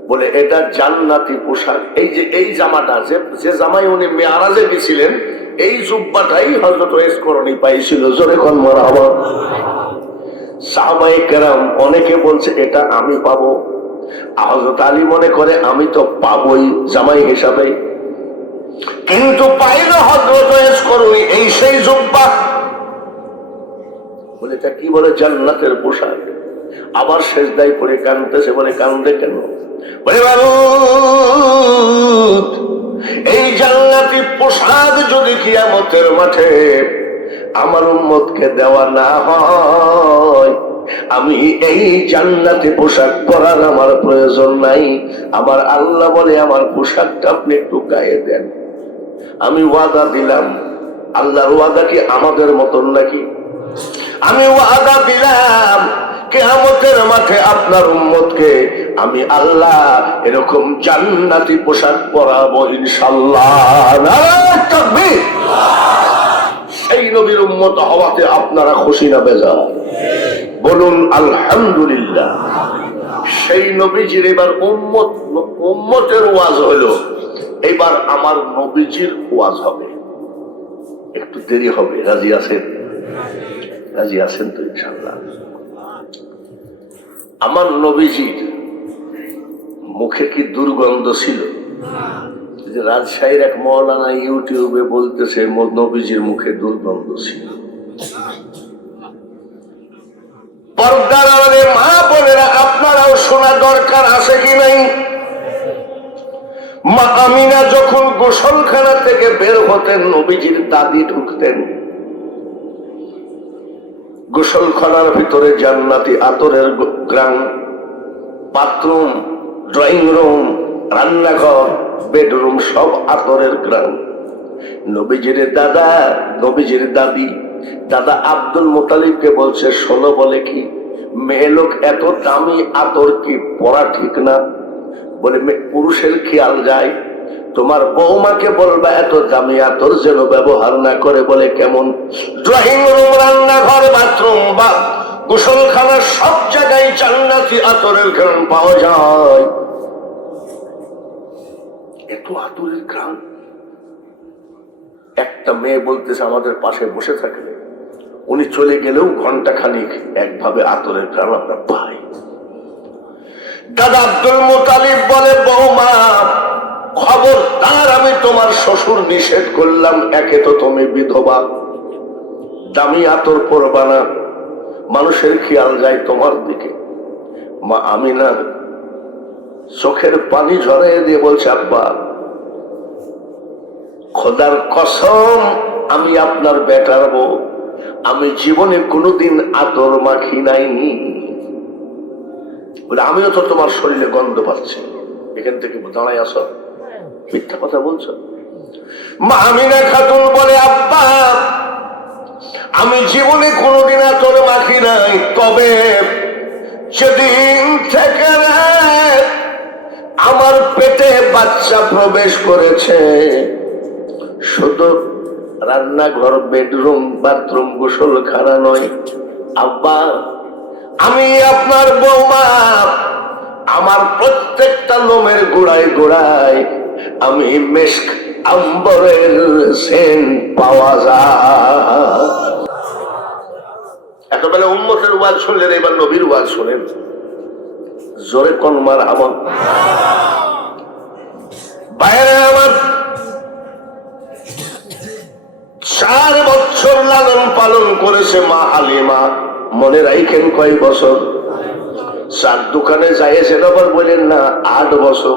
বলে এটা জান্নাতি পোশাক। এই যে এই জামাটা, যে জামাই উনি মেরাজে গেছিলেন, এই জুব্বাটাই হযরত ওয়াইস করণী পাইছিল। জোরে কোন মারহাবা। সাহাবায়ে কেরাম অনেকে বলছে এটা আমি পাবো। হযরত আলী মনে করে আমি তো পাবোই জামাই হিসাবে, কিন্তু পাইল হযরত ওয়াইস করণী এই সেই জুব্বা। বলে তা কি? বলে জান্নাতের পোশাক। আবার সেজদায় পড়ে কাঁদতেছে। বলে কান্দে কেন? বলে মাবুদ এই জান্নাতি পোশাক যদি কিয়ামতের মাঠে আমার উম্মতকে দেওয়া না হয়, আমি এই জান্নাতি পোশাক পরার আমার প্রয়োজন নাই। আমার আল্লাহ বলে আমার পোশাকটা আপনি একটু গায়ে দেন। আমি ওয়াদা দিলাম। আল্লাহর ওয়াদা কি আমাদের মতন নাকি? আমি ওয়াদা দিলাম কিয়ামতের মাঠে আপনার উম্মতকে আমি আল্লাহ এরকম জান্নাতি পোশাক পরাবো ইনশাআল্লাহ। নারে তাকবীর। সেই নবীর উম্মত হওয়াতে আপনারা খুশি না বেজার? বলুন আলহামদুলিল্লাহ। সেই নবীজির এবার উম্মতের ওয়াজ হলো, এবার আমার নবীজির ওয়াজ হবে। একটু দেরি হবে, রাজি আছেন? রাজি আছেন তো ইনশাআল্লাহ? আমার নবীজির মুখে কি দুর্গন্ধ ছিল? রাজশাহীর এক মাওলানা ইউটিউবে বলতেছে নবীজির মুখে দুর্গন্ধ ছিল। পর্দার আড়ালে মা বোনেরা আপনারাও শোনা দরকার আছে কি নাই? মা আমিনা যখন গোসলখানা থেকে বের হতেন, নবীজির দাদি ঢুকতেন। গোসলখানার ভিতরে জান্নাতি আতরের গ্রাম, বাথরুম, ড্রয়িং রুম, রান্নাঘর, বেডরুম সব আতরের গ্রাম। নবীজির দাদা, নবীজির দাদি, দাদা আব্দুল মুতালিবকে বলছে, শোনো, বলে কি মেয়ে লোক এত দামি আতর কি পরা ঠিক না? বলে পুরুষের খেয়াল যায়, তোমার বৌমাকে বলবা এত দামি আতর যেন ব্যবহার না করে। বলে কেমন? ড্রয়িং রুম, রান্নাঘর, বাথরুম বা গোসলখানার সব জায়গায় জান্নাতি আতরের ঘ্রাণ পাওয়া যায়। এত আতরের ঘ্রাণ। একটা মেয়ে বলতেছে আমাদের পাশে বসে থাকলে, উনি চলে গেলেও ঘন্টা খানিক একভাবে আতরের ঘ্রাণ আমরা পাই। দাদা আব্দুল মুতালিব বলে, বৌমা খবরদার, আমি তোমার শ্বশুর নিষেধ করলাম, একে তো তুমি বিধবা, দামি আতর পরবা না, মানুষের খেয়াল যায় তোমার দিকে। মা আমিনা চোখের পানি ঝরাইয়ে দিয়ে বলছে, আব্বা খোদার কসম, আমি আপনার বেটার বউ, আমি জীবনে কোনোদিন আতর মাখি নাই। বলে আমিও তো তোমার শরীরে গন্ধ পাচ্ছি, এখান থেকে দাঁড়াই আসো, মিথ্যা কথা বলছো। মা আমিনা খাতুন বলে, আব্বা আমি জীবনে কোনোদিন আতর মাখি নাই, তবে সেদিন থেকে আমার পেটে বাচ্চা প্রবেশ করেছে, শুধু রান্নাঘর, বেডরুম, বাথরুম, গোসলখানা নয়। আব্বা, আমি আপনার বৌমা, আমার প্রত্যেকটা লোমের গোড়ায় গোড়ায় আমি মেস্ক আম্বরের সেন্ট পাওয়া যায়। এতবেলা উম্মতের ওয়াজ শুনলেন, এবার নবীর ওয়াজ শুনেন। জোরে কোন মারহাবা। বাইরে আমার 4 বছর লালন পালন করেছে মা হালিমা। মনে রাখেন কয় বছর? 4 দোকানে যাই সেটা আবার বলেন না 8 বছর।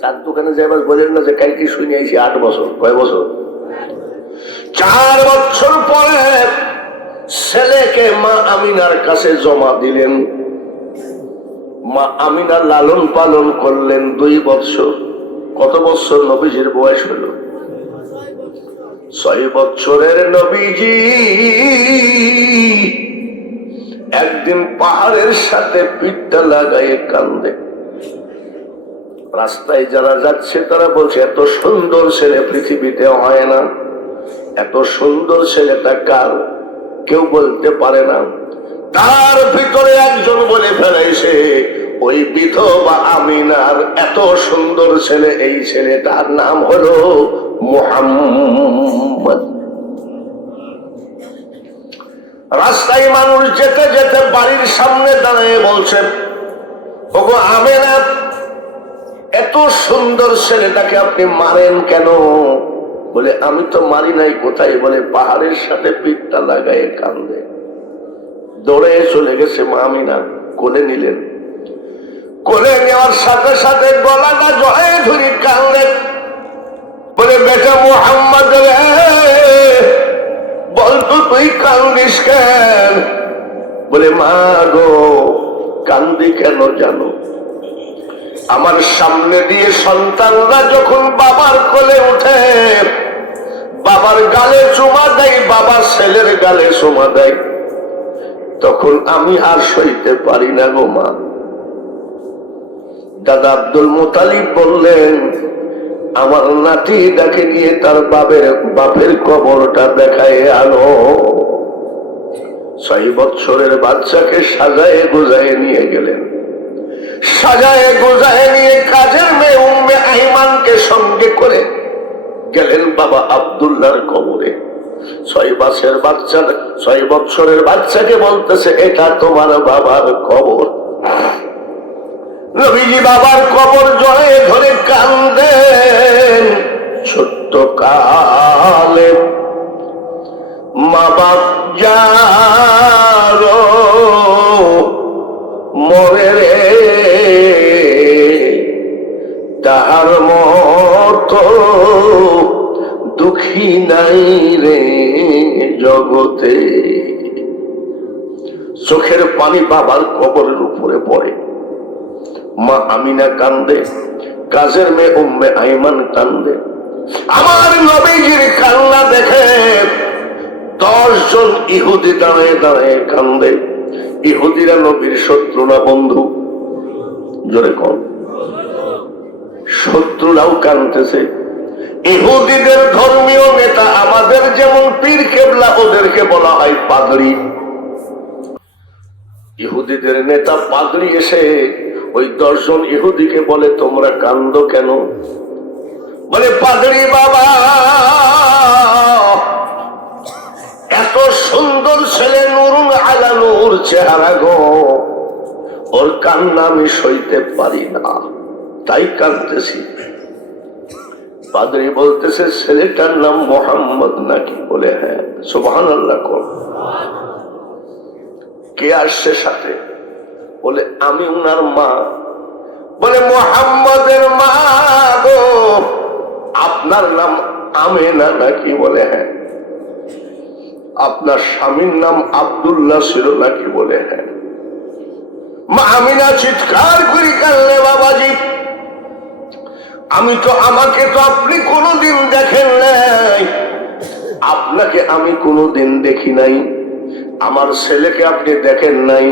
4 দোকানে যাই আবার বলেন না যে কালকে শুনে আইছি 8 বছর। কয় বছর? 4 বছর পরে ছেলেকে মা আমিনার কাছে জমা দিলেন। মা আমিনা লালন পালন করলেন 2 বছর। কত বছর নবীজির বয়স হলো? 6 বছরের নবীজি একদিন পাহাড়ের সাথে পিঠটা লাগাইয়ে কান্দে। রাস্তায় যারা যাচ্ছে তারা বলছে, এত সুন্দর ছেলে পৃথিবীতে হয় না। এত সুন্দর ছেলেটা কার? কেউ বলতে পারে না। তার ভিতরে একজন বলে ফেলাইছে, ওই বিধবা আমিনার এত সুন্দর ছেলে, এই ছেলেটার নাম হলো মুহাম্মদ। রাস্তায় মানুষ যেতে যেতে বাড়ির সামনে দাঁড়িয়ে বলছে, ওগো আমিনা, এত সুন্দর ছেলেটাকে আপনি মারেন কেন? বলে, আমি তো মারি নাই। কোথায়? বলে, পাহাড়ের সাথে পিঠটা লাগায় কান্দে। দৌড়ে চলে গেছে মা আমিনা, কোলে নিলেন। কোলে নেওয়ার সাথে সাথে গলাটা জড়ায় ধরে কান্দলেন। বলে, বেটা মুহাম্মদ রে, বলতো তুই কান্দিস কেন? বলে, মা গো, কান্দি কেন জানো? আমার সামনে দিয়ে সন্তানরা যখন বাবার কোলে উঠে, বাবার গালে চুমা দেয়, বাবার ছেলের গালে চুমা দেয়, তখন আমি আর সইতে পারি না গো মা। দাদা আব্দুল মুতালিব বললেন, আমার নাতিটাকে নিয়ে তার বাপের কবরটা দেখায় আনো। 6 বছরের বাচ্চাকে সাজায়ে গোজায়ে নিয়ে গেলেন। সাজায়ে গোজায়ে নিয়ে কাজের মেয়ে উম্মে আইমানকে সঙ্গে করে গেলেন বাবা আব্দুল্লাহর কবরে। 6 বছরের বাচ্চাকে বলতেছে, এটা তোমার বাবার কবর। নবীজি বাবার কবর জড়িয়ে ধরে কান্দেন। ছোট্ট কালে মা বাপ যারো মরে রে, তাহার মতো দুঃখী নাই রে জগতে। চোখের পানি বাবার কবরের উপরে পড়ে। মা আমিনা কান্দে, কাজের মেয়ে উম্মে আইমান কান্দে। আমার নবীজির কান্না দেখে 10 জন ইহুদি দাঁড়িয়ে দাঁড়িয়ে কান্দে। ইহুদিরা নবীর শত্রু না বন্ধু? জোরে কন। শত্রুরাও কান্দতেছে। ইহুদিদের ধর্মীয় নেতা, আমাদের যেমন পীর কেবলা, ওদেরকে বলা হয় পাগড়ি। ইহুদিদের নেতা পাগড়ি এসে ওই 10 জন ইহুদিকে বলে, তোমরা কান্দো কেন? বলে, পাগড়ি বাবা, এত সুন্দর ছেলে, নুরুন আলা নূর চেহারা গো, ওর কান্না আমি সইতে পারি না, তাই কাঁদতেছি। পাদ্রী বলতেছে, ছেলেটার নাম মোহাম্মদ নাকি? বলে, হ্যাঁ। সুবহানাল্লাহ কর। কে আসছে সাথে? বলে, আমি উনার মা। বলে, মোহাম্মদের মা গো, আপনার নাম আমেনা নাকি? বলে, হ্যাঁ। আপনার স্বামীর নাম আব্দুল্লাহ ছিল নাকি? বলে, হ্যাঁ। মা আমিনা চিৎকার করি কাঁদলে, বাবাজি, আমাকে তো আপনি কোনোদিন দেখেন নাই, আপনাকে আমি কোনোদিন দেখি নাই। আমার ছেলেকে আপনি দেখেন নাই,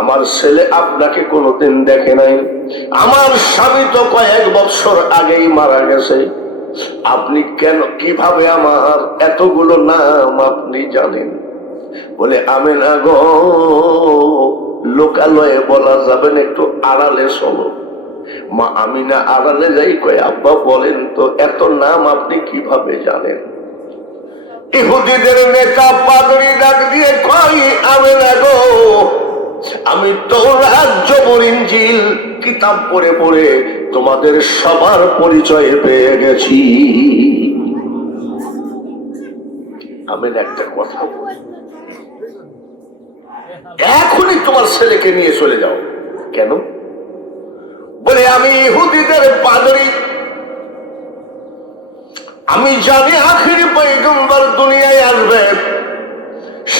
আমার ছেলে আপনাকে কোনোদিন দেখে নাই। আমার স্বামী তো কয়েক বছর আগেই মারা গেছে। আপনি কেন কিভাবে আমার এতগুলো নাম আপনি জানেন? বলে আমেনা গো, লোকালয়ে বলা যাবে না, একটু আড়ালে চলো। মা আমিনা আড়ালে যাই কয়, আব্বা বলেন তো এত নাম আপনি কিভাবে জানেন? ইহুদিদের নেতা পাদরি ডাক দিয়ে কয়, আমেনা গো, আমি তাওরাত জবুর ইনজিল কিতাব পড়ে পড়ে তোমাদের সবার পরিচয় পেয়ে গেছি। আমি একটা কথা বলি, এখনই তোমার ছেলেকে নিয়ে চলে যাও। কেন? বলে আমি ইহুদিদের পাদরি, আমি জানি আখিরি পয়গম্বর দুনিয়ায় আসবে।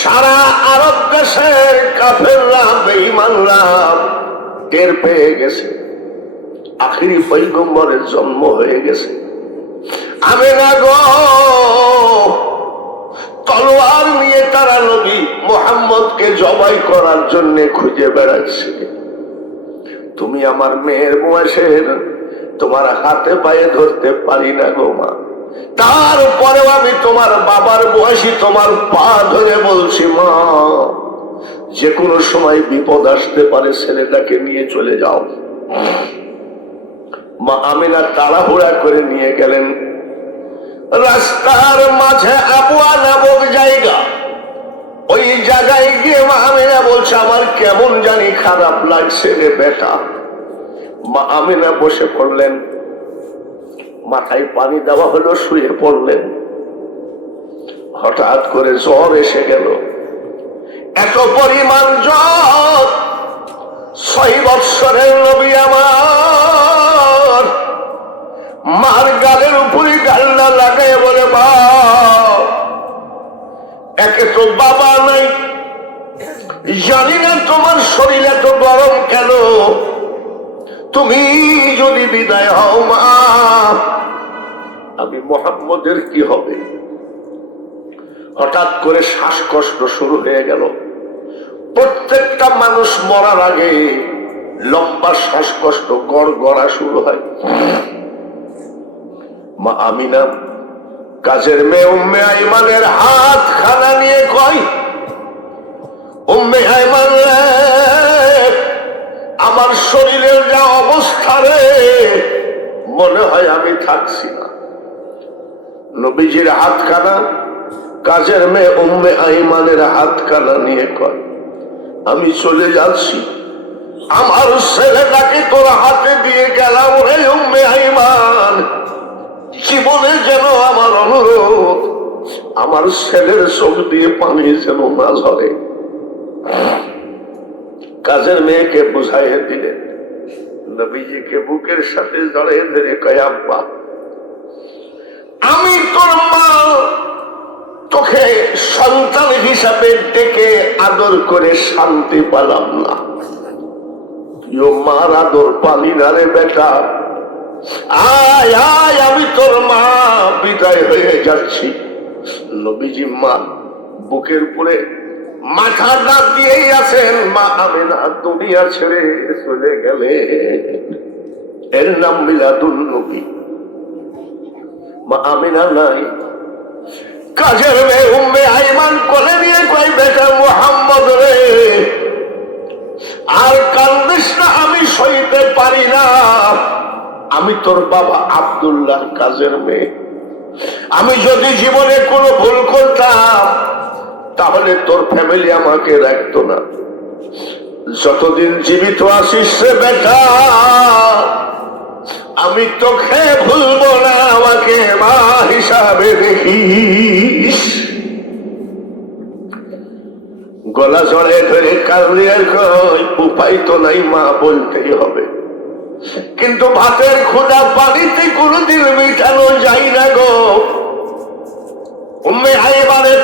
সারা আরব দেশের কাফেররা বেঈমানরা টের পেয়ে গেছে আখিরি পয়গম্বরের জন্ম হয়ে গেছে। আমি না গো, তলোয়ার নিয়ে তারা নবী মুহাম্মদকে জবাই করার জন্য খুঁজে বেড়াচ্ছে। তুমি আমার মেয়ের বয়সের, তোমার হাতে পায়ে ধরতে পারি না গো মা। তারপরেও আমি তোমার বাবার বয়সী তোমার পা ধরে বলছি, মা যে কোনো সময় বিপদ আসতে পারে, ছেলেটাকে নিয়ে চলে যাও। মা আমিনা তাড়াহুড়া করে নিয়ে গেলেন। রাস্তার মাঝে আবুয়া নামক জায়গা, ওই জায়গায় গিয়ে মা আমিনা বলছে, আমার কেমন জানি খারাপ লাগছে রে বেটা। মা আমিনা বসে পড়লেন, মাথায় পানি দেওয়া হলো, শুয়ে পড়লেন। হঠাৎ করে জ্বর এসে গেল, এত পরিমাণ জ্বর। 6 বৎসরের নবী আমার মার গালের উপরে গালটা লাগায় বলে, মা একে তো বাবা নাই, জানি না তোমার শরীর এত গরম কেন, তুমি যদি বিদায় হও মা, আমি মুহাম্মদের কি হবে? হঠাৎ করে শ্বাসকষ্ট শুরু হয়ে গেল। প্রত্যেকটা মানুষ মরার আগে লম্বা শ্বাসকষ্ট গড়গড়া শুরু হয়। মা আমিনা কাজের মেয়ে উম্মে আইমানের হাত খানা নিয়ে কয়, উম্মে আইমান রে, আমার শরীরের যা অবস্থা রে, মনে হয় আমি থাকছি না। নবীজির হাত খানা কাজের মেয়ে উম্মে আইমানের হাত খানা নিয়ে কয়, আমি চলে যাচ্ছি, আমার ছেলেটাকে তোর হাতে দিয়ে গেলাম রে উম্মে আইমান। জীবনে যেন আমার অনুরোধ, আমার ছেলের চোখ দিয়ে পানি যেন না ঝরে। কাজের মেয়েকে বুঝাইয়ে দিলেন। নবীজিকে বুকের সাথে জড়িয়ে ধরে কয়, আব্বা আমি তোর মা, তোকে সন্তান হিসাবে ডেকে আদর করে শান্তি পেলাম না। তুইও মার আদর পালি না রে বেটা। আয় আয়, আমি তোর মা, বিদায় হয়ে যাচ্ছি। নবীজি মা বুকের উপরে মাথা ডাক দিয়েই আছেন। মা আমিনা দুনিয়া ছেড়ে চলে গেলে, এর নাম মিলাদুন নবী। মা আমিনা নাই। কাজের মেয়ে উম্মে আইমান কোলে নিয়ে কয়, বেটা মুহাম্মদ রে, আর কান্দিস না, আমি সইতে পারি না। আমি তোর বাবা আব্দুল্লাহ কাজের মেয়ে। আমি যদি জীবনে কোনো ভুল করতাম, তাহলে তোর ফ্যামিলি আমাকে রাখতো না। যতদিন জীবিত আছিস রে বেটা, আমি তোকে ভুলবো না, আমাকে মা হিসাবে দেখিস। গলা জড়ে ধরে কাঁদিয়ে কই, উপায় তো নাই মা, বলতেই হবে। কিন্তু ভাতের ক্ষুধা পানিতে কোনোদিন মিটানো যায় না গো। উম্মে আইমানের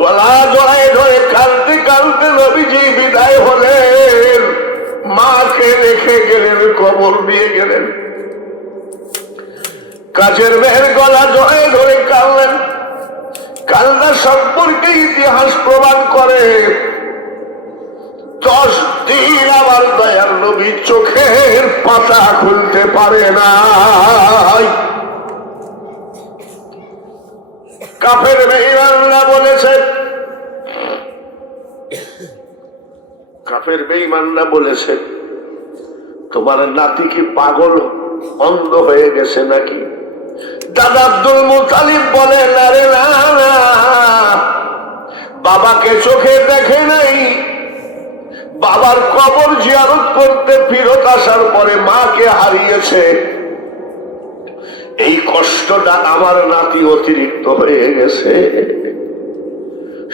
গলা জড়ায় ধরে কাঁদতে কাঁদতে নবীজি বিদায় হলেন। মাকে রেখে গেলেন, কবর দিয়ে গেলেন। কাজের মেয়ের গলা জড়ায় ধরে কাঁদলেন। কান্না সম্পর্কে ইতিহাস প্রমাণ করে 10 দিন আমার দয়ার নবী চোখের পাতা খুলতে পারে না। কাফের বেঈমানরা বলেছে, কাফের বেঈমানরা বলেছে তোমার নাতি কি পাগল অন্ধ হয়ে গেছে নাকি? দাদা আব্দুল মুতালিব বলে না রে না, বাবাকে চোখে দেখে নাই, বাবার কবর জিয়ারত করতে ফিরত আসার পরে মাকে হারিয়েছে, এই কষ্টটা আমার নাতি অতিরিক্ত হয়ে গেছে।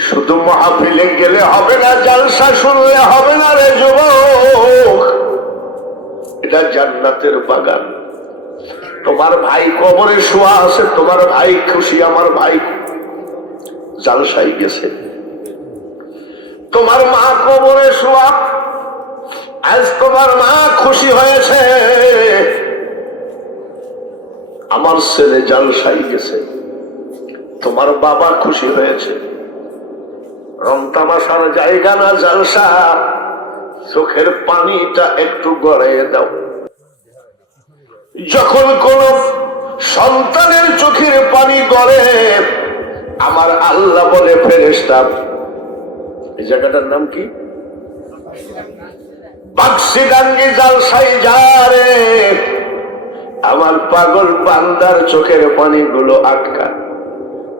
শুধু মাহফিলে গেলে হবে না, জালসা শুনলে হবে না রে যুবক, এটা জান্নাতের বাগান। তোমার ভাই কবরে শোয়া আছে, তোমার ভাই খুশি, আমার ভাই জালসাই গেছে। তোমার মা কবরে শোয়া, আজ তোমার মা খুশি হয়েছে, আমার ছেলে জালসাই গেছে। তোমার বাবা খুশি হয়েছে, রং তামাশার জায়গা না জালসা, চোখের পানিটা একটু গড়াইয়ে দাও। যখন কোন সন্তানের চোখের পানি গড়ে, আমার আল্লাহ বলে ফেরেশতা, এই জায়গাটার নাম কি? বাক্সিডাঙ্গি জালসাই যারে, আমার পাগল বান্দার চোখের পানিগুলো আটকা।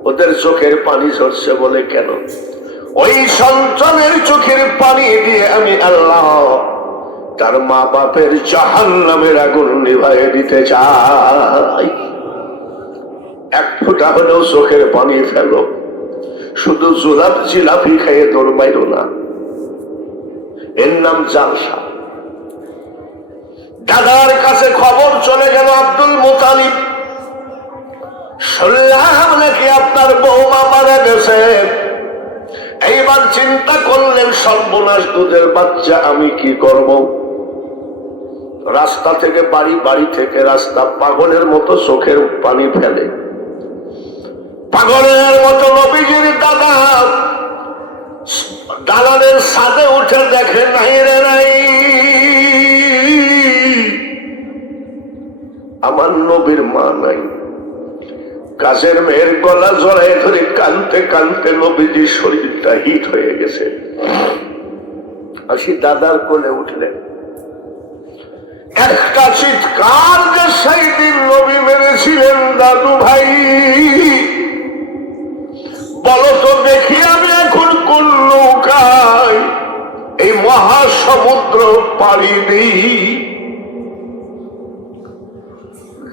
ওদের চোখের পানি ঝরছে বলে কেন? ওই সন্তানের চোখের পানি দিয়ে আমি আল্লাহ তার মা বাপের জাহান্নামের আগুন নিভাইয়ে দিতে চাই। এক ফোঁটা হলেও চোখের পানি ফেলো, শুধু জুলাপ জিলাপি খেয়ে দৌড় বাইরো না, এর নাম জালসা। দাদার কাছে খবর চলে গেল, আব্দুল মুতালিব শুনলাম নাকি আপনার বৌমা মারা গেছে। এইবার চিন্তা করলেন, সর্বনাশ, দুধের বাচ্চা, আমি কি করব? রাস্তা থেকে বাড়ি, বাড়ি থেকে রাস্তা, পাগলের মতো চোখের পানি ফেলে। পাগলের মতো নবীজির দাদা দালানের ছাদে উঠে দেখে নাই রে নাই, আমার নবীর মা নাই। কাজের মেয়ের গলা জড়ায় ধরে কানতে কানতে নবীজির শরীরটা হিট হয়ে গেছে। আসি দাদার কোলে উঠলেন, একটা চিৎকার যে সেই দিন নবী মেরেছিলেন, দাদু ভাই বলো তো দেখি আমি এখন কোন নৌকায় এই মহাসমুদ্র পাড়ি দিই।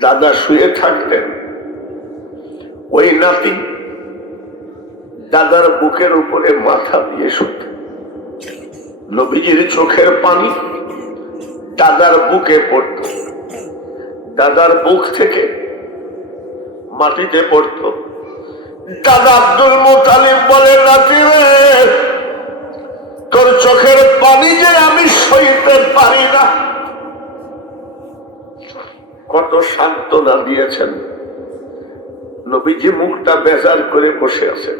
দাদা শুয়ে থাকতেন, ওই নাতি দাদার বুকের উপরে মাথা দিয়ে শুত। নবীজির চোখের পানি দাদার বুকে পড়ত, দাদার বুক থেকে মাটিতে পড়ত। দাদা আব্দুল মুতালিব বলে, নাতি রে, তোর চোখের পানি যে আমি সইতে পারি না। কত সান্ত্বনা দিয়েছেন। নবীজি মুখটা বেজার করে বসে আছেন।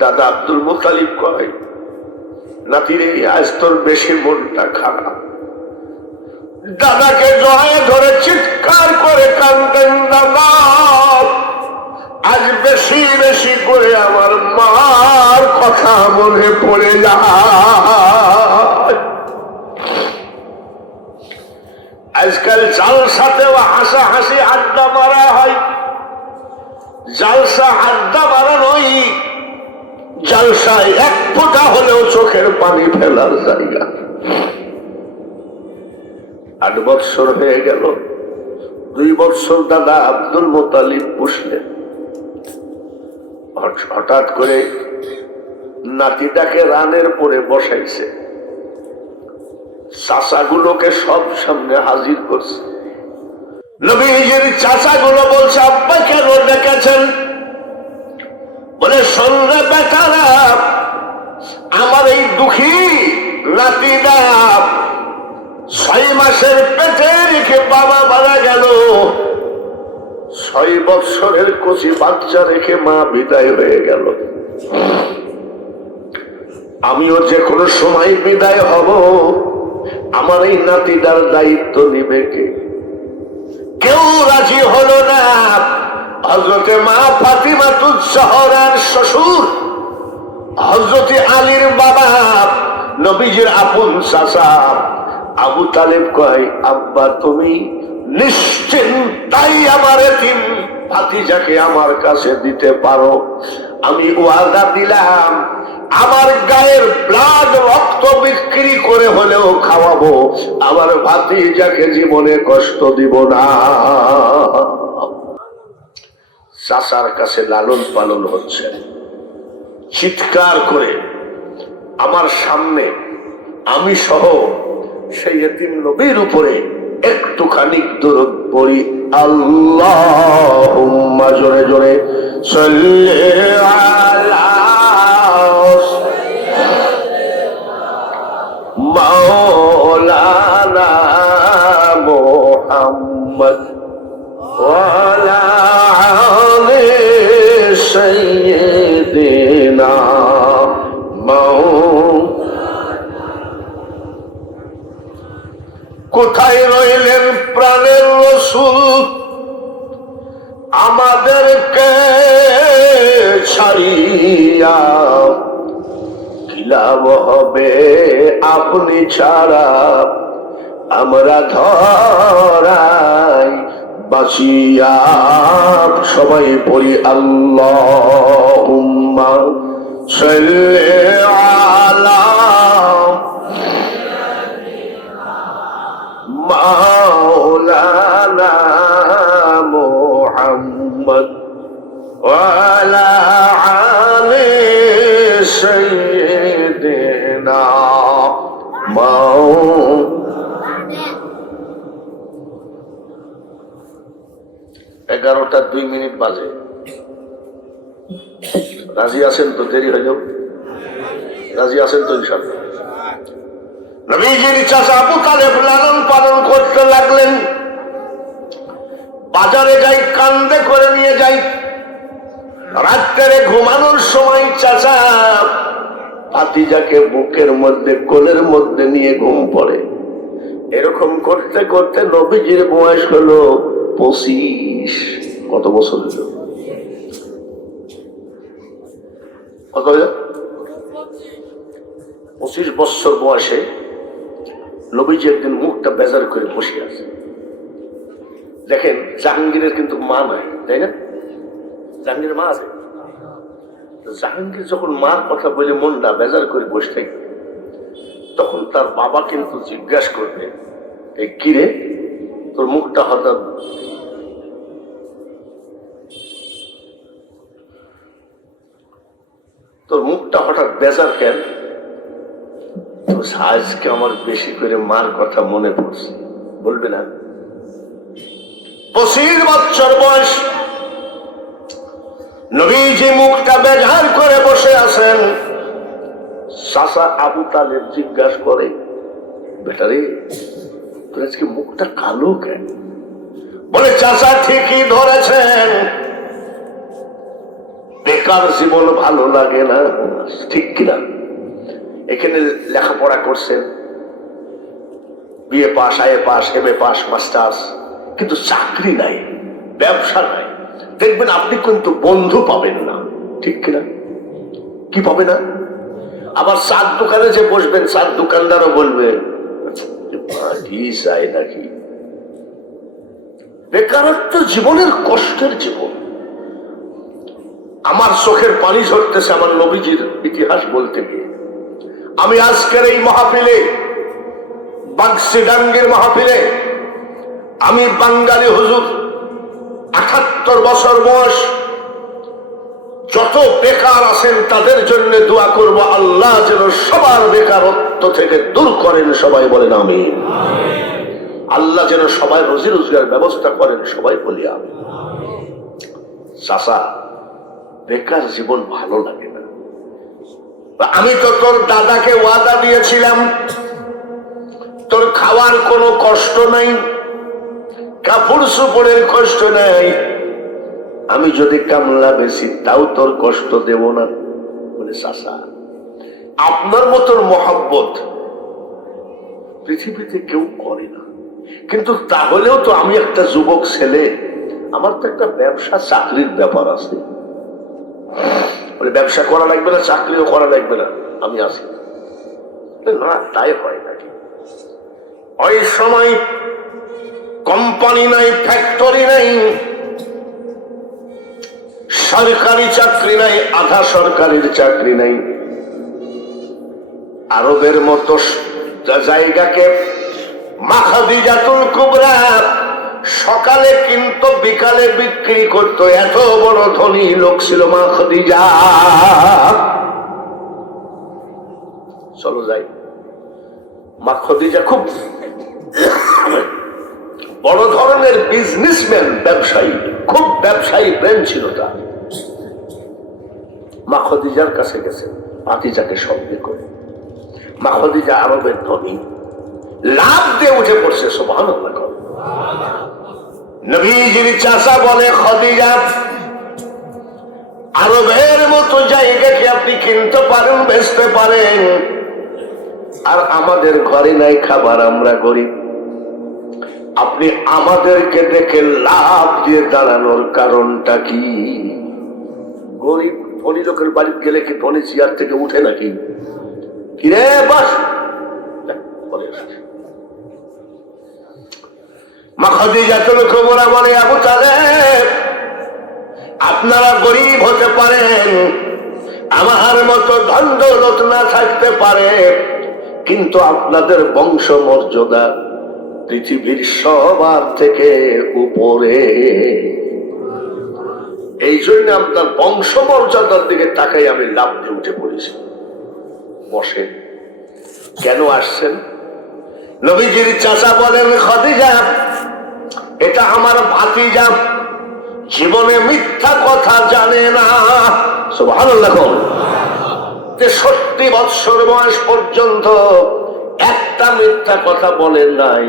দাদা আব্দুল মুতালিব কয়, নাতি রে, আজ তোর বেশি মনটা খারাপ। দাদাকে জড়ায় ধরে চিৎকার করে কাঁদতেন, দাদা আজ বেশি বেশি করে আমার মার কথা মনে পড়ে যায়। আজকাল জালসাতেও হাসাহাসি আড্ডা মারা হয়, জালসা আড্ডা মারা নয়, জালসায় এক ফোঁটা হলেও চোখের পানি ফেলার জায়গা। 8 বৎসর হয়ে গেল, 2 বৎসর দাদা আব্দুল মুতালিব পুষলেন। হঠাৎ করে নাতিটাকে রানের পরে বসাইছে, চাচাগুলোকে সব সামনে হাজির করছে। নবীজির চাচাগুলো বলছে, আব্বা কেন ডেকেছেন? বলে, সন্ধ্যা বেটারা, আমার এই দুঃখী নাতিটা 6 মাসের পেটে রেখে বাবা মারা গেল, 6 বৎসরের কচি বাচ্চা রেখে মা বিদায় হয়ে গেল। আমিও যে কোনো সময় বিদায় হব, আমার এই নাতিটার দায়িত্ব নিবে কে? কেউ রাজি হলো না। হযরতে মা ফাতিমাতুজ জাহরার শ্বশুর হযরতে আলীর বাবা নবীজির আপন চাচা আবু তালেব কয়, আব্বা তুমি নিশ্চিন্তাই আমার এতিম ভাতিজাকে আমার কাছে দিতে পারো। আমি ওয়াদা দিলাম আমার গায়ের ব্লাড রক্ত বিক্রি করে হলেও খাওয়াবো, আমার ভাতিজাকে জীবনে কষ্ট দিব না। চাচার কাছে লালন পালন হচ্ছে, চিৎকার করে আমার সামনে আমি সহ সেই এতিম নবীর উপরে একটুখানি দরুদ পড়ি। আল্লাহুম্মা জোরে জোরে সাল্লি আলা মাওলানা মুহাম্মদ ওয়া আলা আলি সাইয়্যিদিনা কোথায় রইলেন প্রাণের রাসূল, আমাদেরকে ছাড়িয়া কি লাভ হবে আপনি ছাড়া, আমরা ধরাই বাঁচিয়া। সবাই পড়ি আল্লাহুম্মা সাল্লি আলা মাওলানা মুহাম্মদ ওয়া আলা আলি সাইয়্যিদিনা মাওলানা। 11:02 বাজে। রাজি আছেন তো? দেরি হয়ে যাও। রাজি আছেন তো ইনশাআল্লাহ? নবীজির চাচা আবু তালেব লালন পালন করতে লাগলেন। বাজারে যাই, কান্দে করে নিয়ে যাই। রাত্রে ঘুমানোর সময় চাচা ভাতিজাকে বুকের মধ্যে কোলের মধ্যে নিয়ে ঘুম পড়ে। এরকম করতে করতে নবীজির বয়স হলো 25। কত বছর হলো? কত? 25 বছর বয়সে নবীজি একদিন মুখটা বেজার করে বসে আছে। দেখেন, জাহাঙ্গীরের কিন্তু মা নাই, তাই না? জাহাঙ্গীরের মা আছে। জাহাঙ্গীর যখন মার কথা বলে মনটা বেজার করে বসে থাকে, তখন তার বাবা কিন্তু জিজ্ঞাসা করবে, এই কিরে তোর মুখটা হঠাৎ বেজার কেন? আজকে আমার বেশি করে মার কথা মনে পড়ছে। বলবে না? 25 বছর বয়স, নবীজি মুখটা বেজার করে বসে আছেন। চাচা আবু তালেব জিজ্ঞাসা করে, বেটারে তোর আজকে মুখটা কালো কেন? বলে, চাচা ঠিকই ধরেছেন, বেকার জীবন ভালো লাগে না। ঠিক কিনা? এখানে লেখাপড়া করছেন, BA pass, IA pass, MA pass, masters, কিন্তু চাকরি নাই, ব্যবসা নাই। দেখবেন আপনি কিন্তু বন্ধু পাবেন না। ঠিক কিনা? কি পাবে না? আবার চার দোকানে যে বসবেন, চার দোকানদারও বলবে চাই নাকি। বেকারত্ব জীবনের কষ্টের জীবন। আমার চোখের পানি ঝরতেছে আমার নবীজির ইতিহাস বলতে গিয়ে। আমি আজকের এই মাহফিলে, বাগসিডাঙ্গের মাহফিলে, আমি বাঙালি হুজুর, 78 বছর বয়স, যত বেকার আছেন তাদের জন্য দোয়া করব, আল্লাহ যেন সবার বেকারত্ব থেকে দূর করেন। সবাই বলেন আমিন। আল্লাহ যেন সবাই রুজি রোজগার ব্যবস্থা করেন। সবাই বলি আমিন। চাচা, বেকার জীবন ভালো লাগে না। আমি তো তোর দাদাকে ওয়াদা দিয়েছিলাম, তোর খাওয়ার কোনো কষ্ট নাই, কাপড় চোপড়ের কষ্ট নাই, আমি যদি কামলা বেশি তাও তোর কষ্ট দেব না। বলে, চাচা আপনার মতন মহব্বত পৃথিবীতে কেউ করে না, কিন্তু তাহলেও তো আমি একটা যুবক ছেলে, আমার তো একটা ব্যবসা চাকরির ব্যাপার আছে, ব্যবসা করা লাগবে না, চাকরিও করা লাগবে না, আমি আসি না। তাই হয় নাকি? ওই সময় কোম্পানি নাই, ফ্যাক্টরি নাই, সরকারি চাকরি নাই, আধা সরকারির চাকরি নাই। আরবের মতো জায়গাকে মা খাদিজাতুল কুবরা সকালে কিন্তু বিকালে বিক্রি করতো, এত বড় ধনী লোক ছিল মা খাদিজা। চলো যাই। মা খাদিজা খুব বড় ধরনের বিজনেসম্যান, ব্যবসায়ী, খুব ব্যবসায়ী ব্রেন ছিল তার। মা খাদিজার কাছে গেছে ভাতিজাকে সঙ্গে করে। মা খাদিজা আরবের ধনী, লাভ দিয়ে উঠে পড়ছে। সুবহানাল্লাহ। নবীজির চাচা বলে, খাদিজা আরবের মতো জায়গাকে আপনি কিনতে পারেন, বেচতে পারেন, আর আমাদের ঘরে নাই খাবার, আমরা গরিব, আপনি আমাদেরকে দেখে লাভ দিয়ে দাঁড়ানোর কারণটা কি? গরিব ধনী লোকের বাড়ি গেলে কি ধনী চেয়ার থেকে উঠে নাকি? কিরে বাস মা খাদিজাতুল কুবরা বলে, আবু তালেব আপনারা গরিব হতে পারেন, আমার মতো ধন দৌলত না থাকতে পারে, কিন্তু আপনাদের বংশ মর্যাদা পৃথিবীর সবার থেকে উপরে। এই জন্য আপনার বংশ মর্যাদার দিকে তাকাই আমি লাভ দিয়ে উঠে পড়েছি। বসে কেন আসছেন? নবীজির চাচা বলেন, খাদিজা এটা আমার ভাতিজা, জীবনে মিথ্যা কথা জানে না। সুবহানাল্লাহ। 63 বছর বয়স পর্যন্ত একটা মিথ্যা কথা বলেন নাই,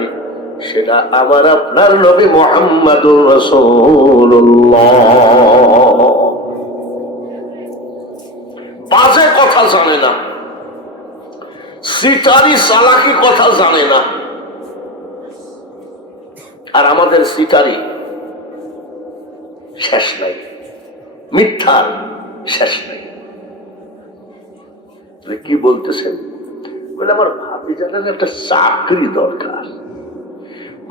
সেটা আমার আপনার নবী মুহাম্মদুর রাসূলুল্লাহ। বাজে কথা জানে না, সিটারি চালাকি কথা জানে না। আর আমাদের সিটারি শেষ নাই, মিথ্যার শেষ নাই। কি বলতেছেন? বলে আমার ভাতিজার একটা চাকরি দরকার।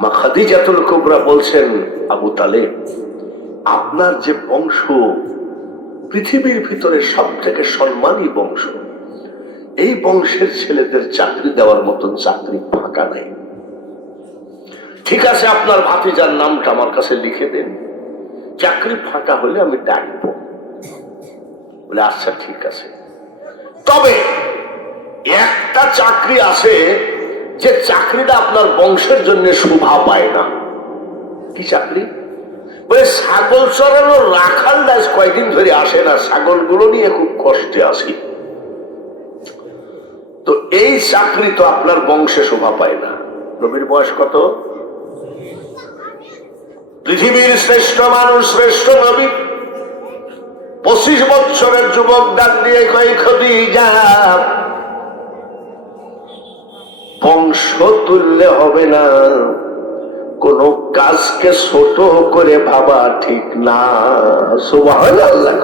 মা খাদিজাতুল কুবরা বলছেন, আবু তালেব আপনার যে বংশ পৃথিবীর ভিতরে সব থেকে সম্মানী বংশ, এই বংশের ছেলেদের চাকরি দেওয়ার মতন চাকরি ফাঁকা নাই। ঠিক আছে, আপনার ভাতিজার নামটা আমার কাছে লিখে দেন, চাকরি ফাঁকা হলে আমি ডাকবো। বলে আচ্ছা ঠিক আছে, তবে একটা চাকরি আছে যে চাকরিটা আপনার বংশের জন্য শোভা পায় না। কি চাকরি? বলে ছাগল চড়ানো রাখাল দাস কয়েকদিন ধরে আসে না, ছাগলগুলো নিয়ে খুব কষ্টে আসি, তো এই চাকরি তো আপনার বংশে শোভা পায় না। নবীর বয়স কত? পৃথিবীর শ্রেষ্ঠ মানুষ, শ্রেষ্ঠ নবী, 25 বছরের যুবক ডাক দিয়ে কয়, খাদিজা বংশ তুললে হবে না, কোন কাজকে ছোট করে ভাবা ঠিক না। সুবহানাল্লাহ।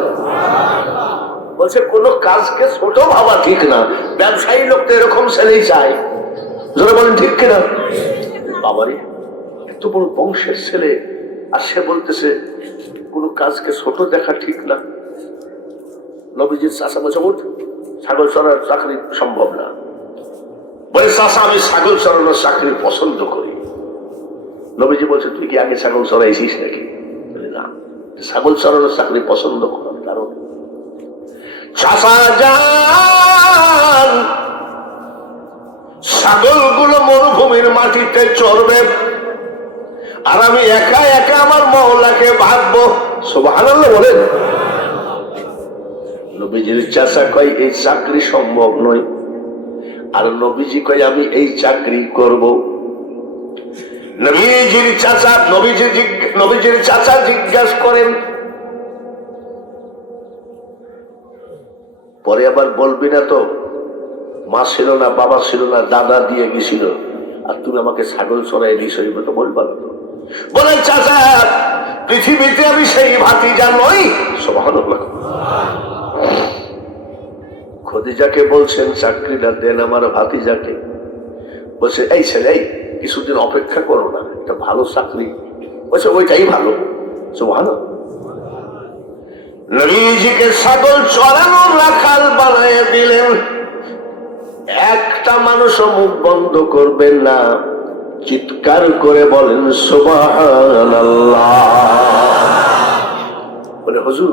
বলছে কোন কাজকে ছোট ভাবা ঠিক না। ব্যবসায়ী লোক তো এরকম ছেলেই চায়, যারা বলেন ঠিক কিনা? বাবারে এত বড় বংশের ছেলে, আর সে বলতেছে কোন কাজকে ছোট দেখা ঠিক না। নবীজির চাচা বলছে, ওঠ, ছাগল চড়ার চাকরি সম্ভব না। বলে চাচা আমি ছাগল চড়ানোর চাকরি পছন্দ করি। নবীজি বলছে, তুই কি আগে ছাগল চড়াইছিস নাকি? বলে না, ছাগল চড়ানোর চাকরি পছন্দ করার কারণ, চাচা যান ছাগলগুলো মরুভূমির মাটিতে চড়বে, আর আমি একা একা আমার মওলাকে ভাববো। সুবহানাল্লাহ বলেন। নবীজির চাচা কয় এই চাকরি সম্ভব নয়, আর নবীজি কয় আমি এই চাকরি করব। নবীজির চাচা জিজ্ঞাসা করেন, পরে আবার বলবি না তো মা ছিল না, বাবা ছিল না, দাদা দিয়ে গেছিল, আর তুমি আমাকে ছাগল চড়াই দিস, তো বলবা না তো? বলেন চাচা পৃথিবীতে আমি সেই ভাতিজা নই। সুবহানাল্লাহ। খদিজাকে বলছেন চাকরিটা দেন আমার ভাতিজাকে। বলছে এই ছেলে, এই কিছুদিন অপেক্ষা করো না, একটা ভালো চাকরি। বলছে ওইটাই ভালো। সুবহানাল্লাহ। নবীজিকে ছাগল চড়ানোর রাখাল বানায় দিলেন। একটা মানুষও মুখ বন্ধ করবেন না, চিৎকার করে বলেন সুবহানাল্লাহ। বলে হুজুর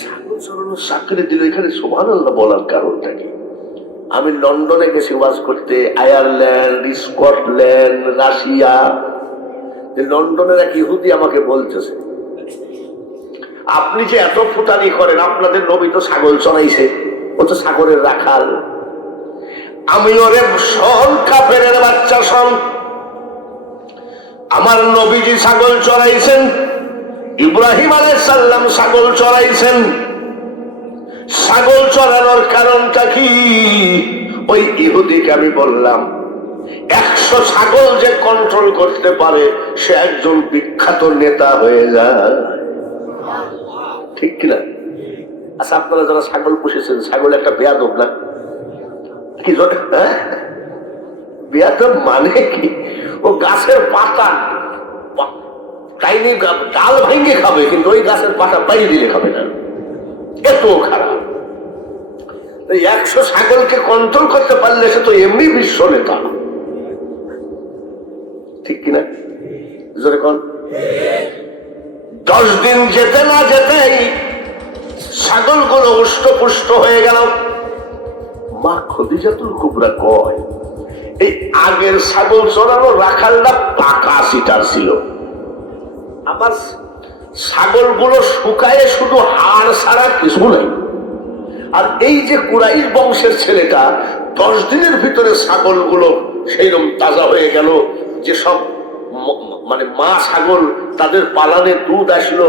ছাগল চড়ানোর চাকরি দিল, এখানে সুবহানাল্লাহ বলার কারণটা কি? আমি লন্ডনে গেছি ওয়াজ করতে, আয়ারল্যান্ড, স্কটল্যান্ড, রাশিয়া। লন্ডনের এক ইহুদি আমাকে বলতেছে, আপনি যে এত ফুটানি করেন, আপনাদের নবী তো ছাগল চড়াইছে, ও তো ছাগলের রাখাল। আমি ওরে শোন, কাফেরের বাচ্চা শোন, আমার নবীজি ছাগল চড়াইছেন, ইব্রাহিম আলাইহিস সালাম ছাগল চড়াইছেন। ছাগল চড়ানোর কারণটা কি? ওই ইহুদিকে আমি বললাম 100 ছাগল যে কন্ট্রোল করতে পারে সে একজন বিখ্যাত নেতা হয়ে যায়। ঠিক কিনা? আচ্ছা, আপনারা যারা ছাগল পুষেছেন, ছাগল একটা বেয়াদব না? কি বেয়াদব মানে কি? ও গাছের পাতা টাইনি ডাল ভেঙে খাবে, কিন্তু ওই গাছের পাতা পাই দিলে খাবে না, এত খারাপ। 100 ছাগলকে কন্ট্রোল করতে পারলে সে তো এমনি বিশ্ব নেতা। ঠিক কিনা? 10 দিন যেতে না যেতেই ছাগলগুলো উষ্টপুষ্ট হয়ে গেল। মা খদিজাতুল কুবরা কয়, এই আগের ছাগল চড়ানো রাখালটা পাকা সিটার ছিল, আমার ছাগলগুলো শুকায় শুধু হাড় ছাড়া কিছু নাই। আর এই যে কুরাইশ বংশের ছেলেটা 10 দিনের ভিতরে ছাগলগুলো সেইরকম তাজা হয়ে গেল, যে সব মানে মা ছাগল তাদের পালানে দুধ আসলো।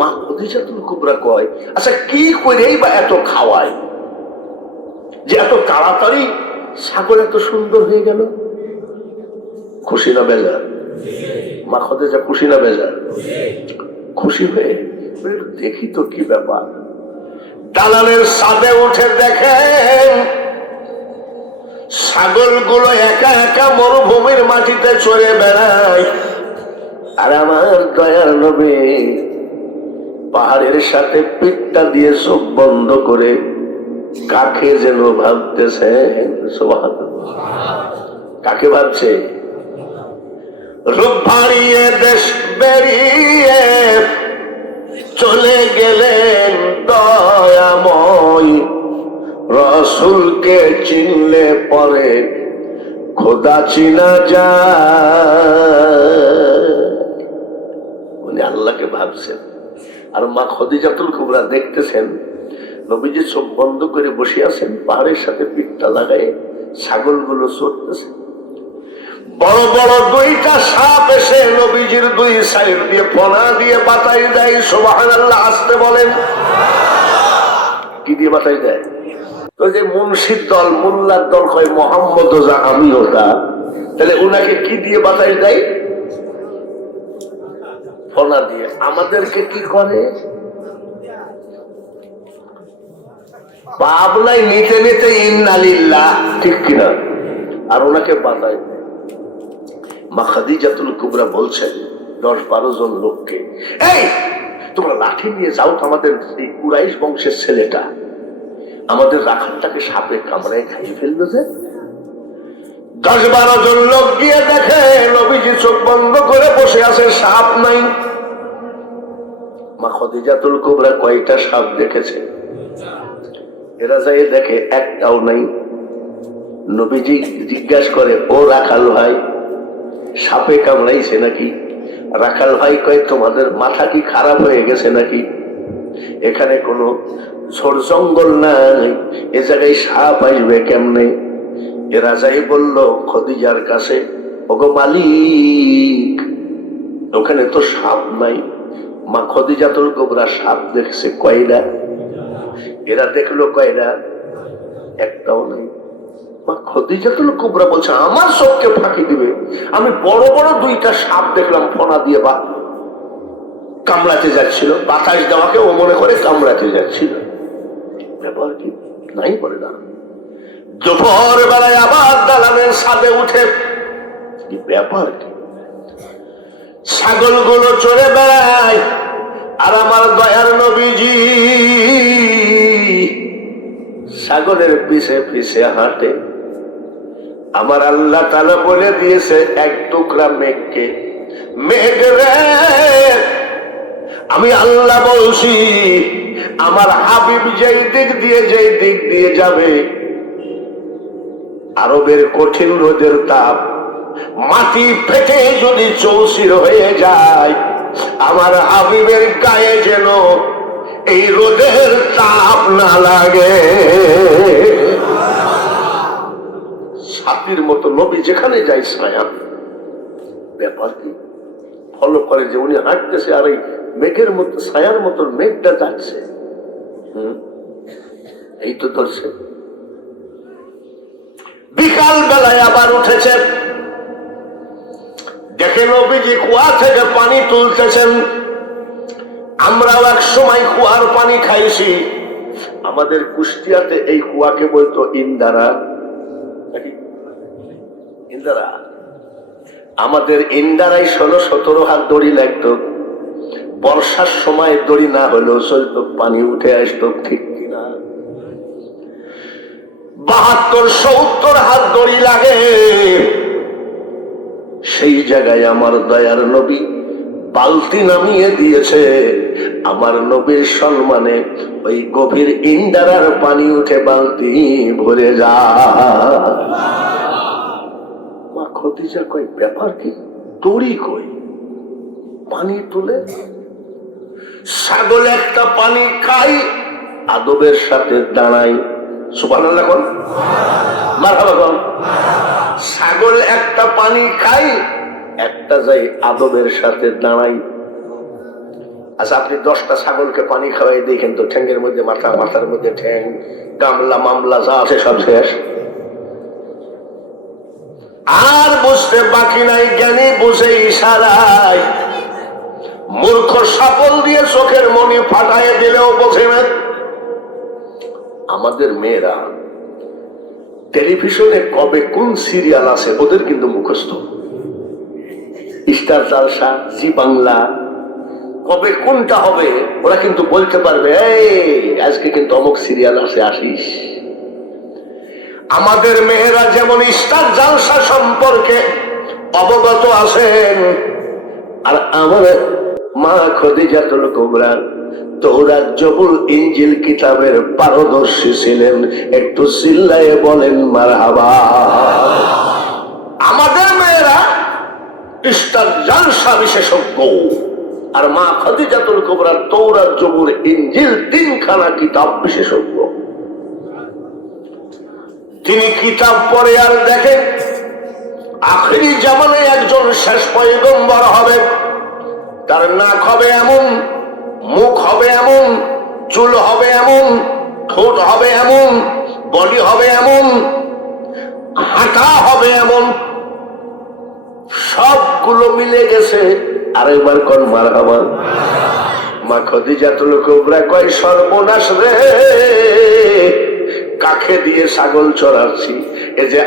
মা খদিজাতুল কুবরা কয়, আচ্ছা কি করেই বা এত খাওয়ায় যে এত তাড়াতাড়ি ছাগল এত সুন্দর হয়ে গেল? খুশি না বেজার? মা খদিজা খুশি না বেজার? খুশি হয়ে দেখি তো কি ব্যাপার। দালানের ছাদে উঠে দেখেন ছাগলগুলো একা একা মরুভূমির মাটিতে চড়ে বেড়ায়। আর আমার দয়ার নবী পাহাড়ের সাথে পিঠটা দিয়ে চোখ বন্ধ করে কাকে যেন ভাবতেছেন। সুবহানাল্লাহ। কাকে ভাবছে? রূপ হারিয়ে দেশ বেরিয়ে চলে গেলেন দয়াময়, রসুলকে চিনলে পরে খোদা চিনা যায়। উনি আল্লাহকে ভাবছেন, আর মা খদিজাতুল কুবরা দেখতেছেন নবীজি চোখ বন্ধ করে বসে আছেন, পাহাড়ের সাথে পিঠটা লাগায় ছাগলগুলো চড়তেছে। বড় বড় 2টা সাপ এসে নবীজির 2 সাইড দিয়ে ফনা দিয়ে বাতাই দেয়। সুবহানাল্লাহ। আসতে বলেন। কি দিয়ে বাতাই দেয়? তো যে মুন্সির দল, মোল্লার দল কয় মোহাম্মদ যা আমিও তা, তাহলে উনাকে কি দিয়ে বাতাই দেয়? ফনা দিয়ে। আমাদেরকে কি করে? পাবনায় নিতে নিতে ইন্নালিল্লাহ, ঠিক কিনা? আর ওনাকে বাতাই দেয়। মা খাদিজাতুল কুবরা বলছেন 10-12 জন লোককে, এই তোমরা লাঠি নিয়ে যাও তো, আমাদের এই কুরাইশ বংশের ছেলেটা আমাদের রাখালটাকে সাপে কামড়ায় খাইয়ে ফেলবে। যে 10-12 জন লোক গিয়ে দেখে নবীজি চোখ বন্ধ করে বসে আছে, সাপ নাই। মা খাদিজাতুল কুবরা কয়টা সাপ দেখেছে? এরা যাই দেখে একটাও নাই। নবীজি জিজ্ঞাসা করে, ও রাখাল ভাই, সাপে কামড়াইছে নাকি? রাখাল ভাই কয়, তোমাদের মাথা কি খারাপ হয়ে গেছে নাকি? এখানে কোনো ঝোড় জঙ্গল নাই, এ জায়গায় সাপ আসবে কেমনে? এরা যাই বলল খদিজার কাছে, ওগো মালিক, ওখানে তো সাপ নাই। মা খদিজাতুল কুবরা সাপ দেখছে কয়টা? এরা দেখলো কয়টা? একটাও নাই। মা খদিজাতুল কুবরা বলছে, আমার চোখকে ফাঁকি দিবে? আমি বড় বড় 2টা সাপ দেখলাম ফনা দিয়ে। বা কামড়াতে যাচ্ছিল, বাতাস দেওয়াকে ও মনে করে কামড়াতে যাচ্ছিল। ব্যাপার কি নাই বলে না। দুপুর বেলায় আবার দালানের ছাদে উঠে, কি ব্যাপার কি, ছাগলগুলো চড়ে বেড়ায় আর আমার দয়ার নবীজি ছাগলের পিছে পিছে হাঁটে। আমার আল্লাহ তাআলা বলে দিয়েছে এক টুকরা মেঘকে, মেঘ রে আমি আল্লাহ বলছি আমার হাবিব যেই দিক দিয়ে যাবে, আরবের কঠিন রোদের তাপ, মাটি ফেটে যদি চৌচির হয়ে যায়, আমার হাবিবের গায়ে যেন এই রোদের তাপ না লাগে। ছাতির মতো নবী যেখানে যায় ছায়া। ব্যাপার কি, ফলো করে যে উনি হাঁটতেছে আর এই মেঘের মতো ছায়ার মতো মেঘটা যাচ্ছে। এই তো ধরছে। বিকাল বেলায় আবার উঠেছে, দেখে নবীজি কুয়া থেকে পানি তুলতেছেন। আমরাও এক সময় কুয়ার পানি খাইছি। আমাদের কুষ্টিয়াতে এই কুয়াকে বলতো ইন্দারা। ইন্দারা, আমাদের ইন্দারায় 16-17 হাত দড়ি লাগতো। বর্ষার সময় দড়ি না হলেও চলতো, পানি উঠে আসতো, ঠিক কিনা? 72-70 হাত দড়ি লাগে। সেই জায়গায় আমার দয়ার নবী বালতি নামিয়ে দিয়েছে। আমার নবীর সম্মানে ওই গভীর ইন্দারার পানি উঠে বালতি ভরে যায়। মা খদিজা কই ব্যাপার কি, দড়ি কই, পানি তুলে। ছাগল একটা পানি খাই, আদবের সাথে দাঁড়াই। সুবহানাল্লাহ কোন, মারহাবা কোন। ছাগল একটা পানি খাই, একটা যাই আদবের সাথে দাঁড়াই। আচ্ছা, আপনি 10টা ছাগলকে পানি খাওয়াই দেখেন তো, ঠ্যাঙ্গের মধ্যে মাথা, মাথার মধ্যে ঠ্যাং, গামলা মামলা যা আছে সব শেষ। আর বুঝতে বাকি নাই, জ্ঞানী বুঝে ইশারায়। মূর্খ সাপল দিয়ে চোখের মনি ফাটায় দিলেও বোঝে না। আমাদের মেয়েরা টেলিভিশনে কবে কোন সিরিয়াল আছে ওদের কিন্তু মুখস্থ। স্টার জলসা, জি বাংলা, কবে কোনটা হবে ওরা কিন্তু বলতে পারবে, এই আজকে কিন্তু অমুক সিরিয়াল আছে, আসিস। আমাদের মেয়েরা যেমন স্টার জলসা সম্পর্কে অবগত আছেন, আর আমার মা খদিজাতুল কুবরা তৌরাত, জবুর, ইনজিল কিতাবের পারদর্শী ছিলেন। একটু চিল্লায়ে বলেন মারহাবা। আমাদের মেয়েরা স্টার জলসা বিশেষজ্ঞ, আর মা খদিজাতুল কুবরা তৌরাত, জবুর, ইনজিল 3খানা কিতাব বিশেষজ্ঞ। তিনি কিতাব পড়ে আর দেখেন আখিরি জামানে একজন শেষ পয়গম্বর হবে। তার নাক হবে এমন, মুখ হবে এমন, চুল হবে এমন, ঠোঁট হবে এমন, বডি হবে এমন, হাঁটা হবে এমন, সবগুলো মিলে গেছে। আরেকবার কোন মারহাবা। মা খদিজাতুল কুবরা কয়, সর্বনাশ রে, কাকে দিয়ে ছাগল চড়াচ্ছি, এই যে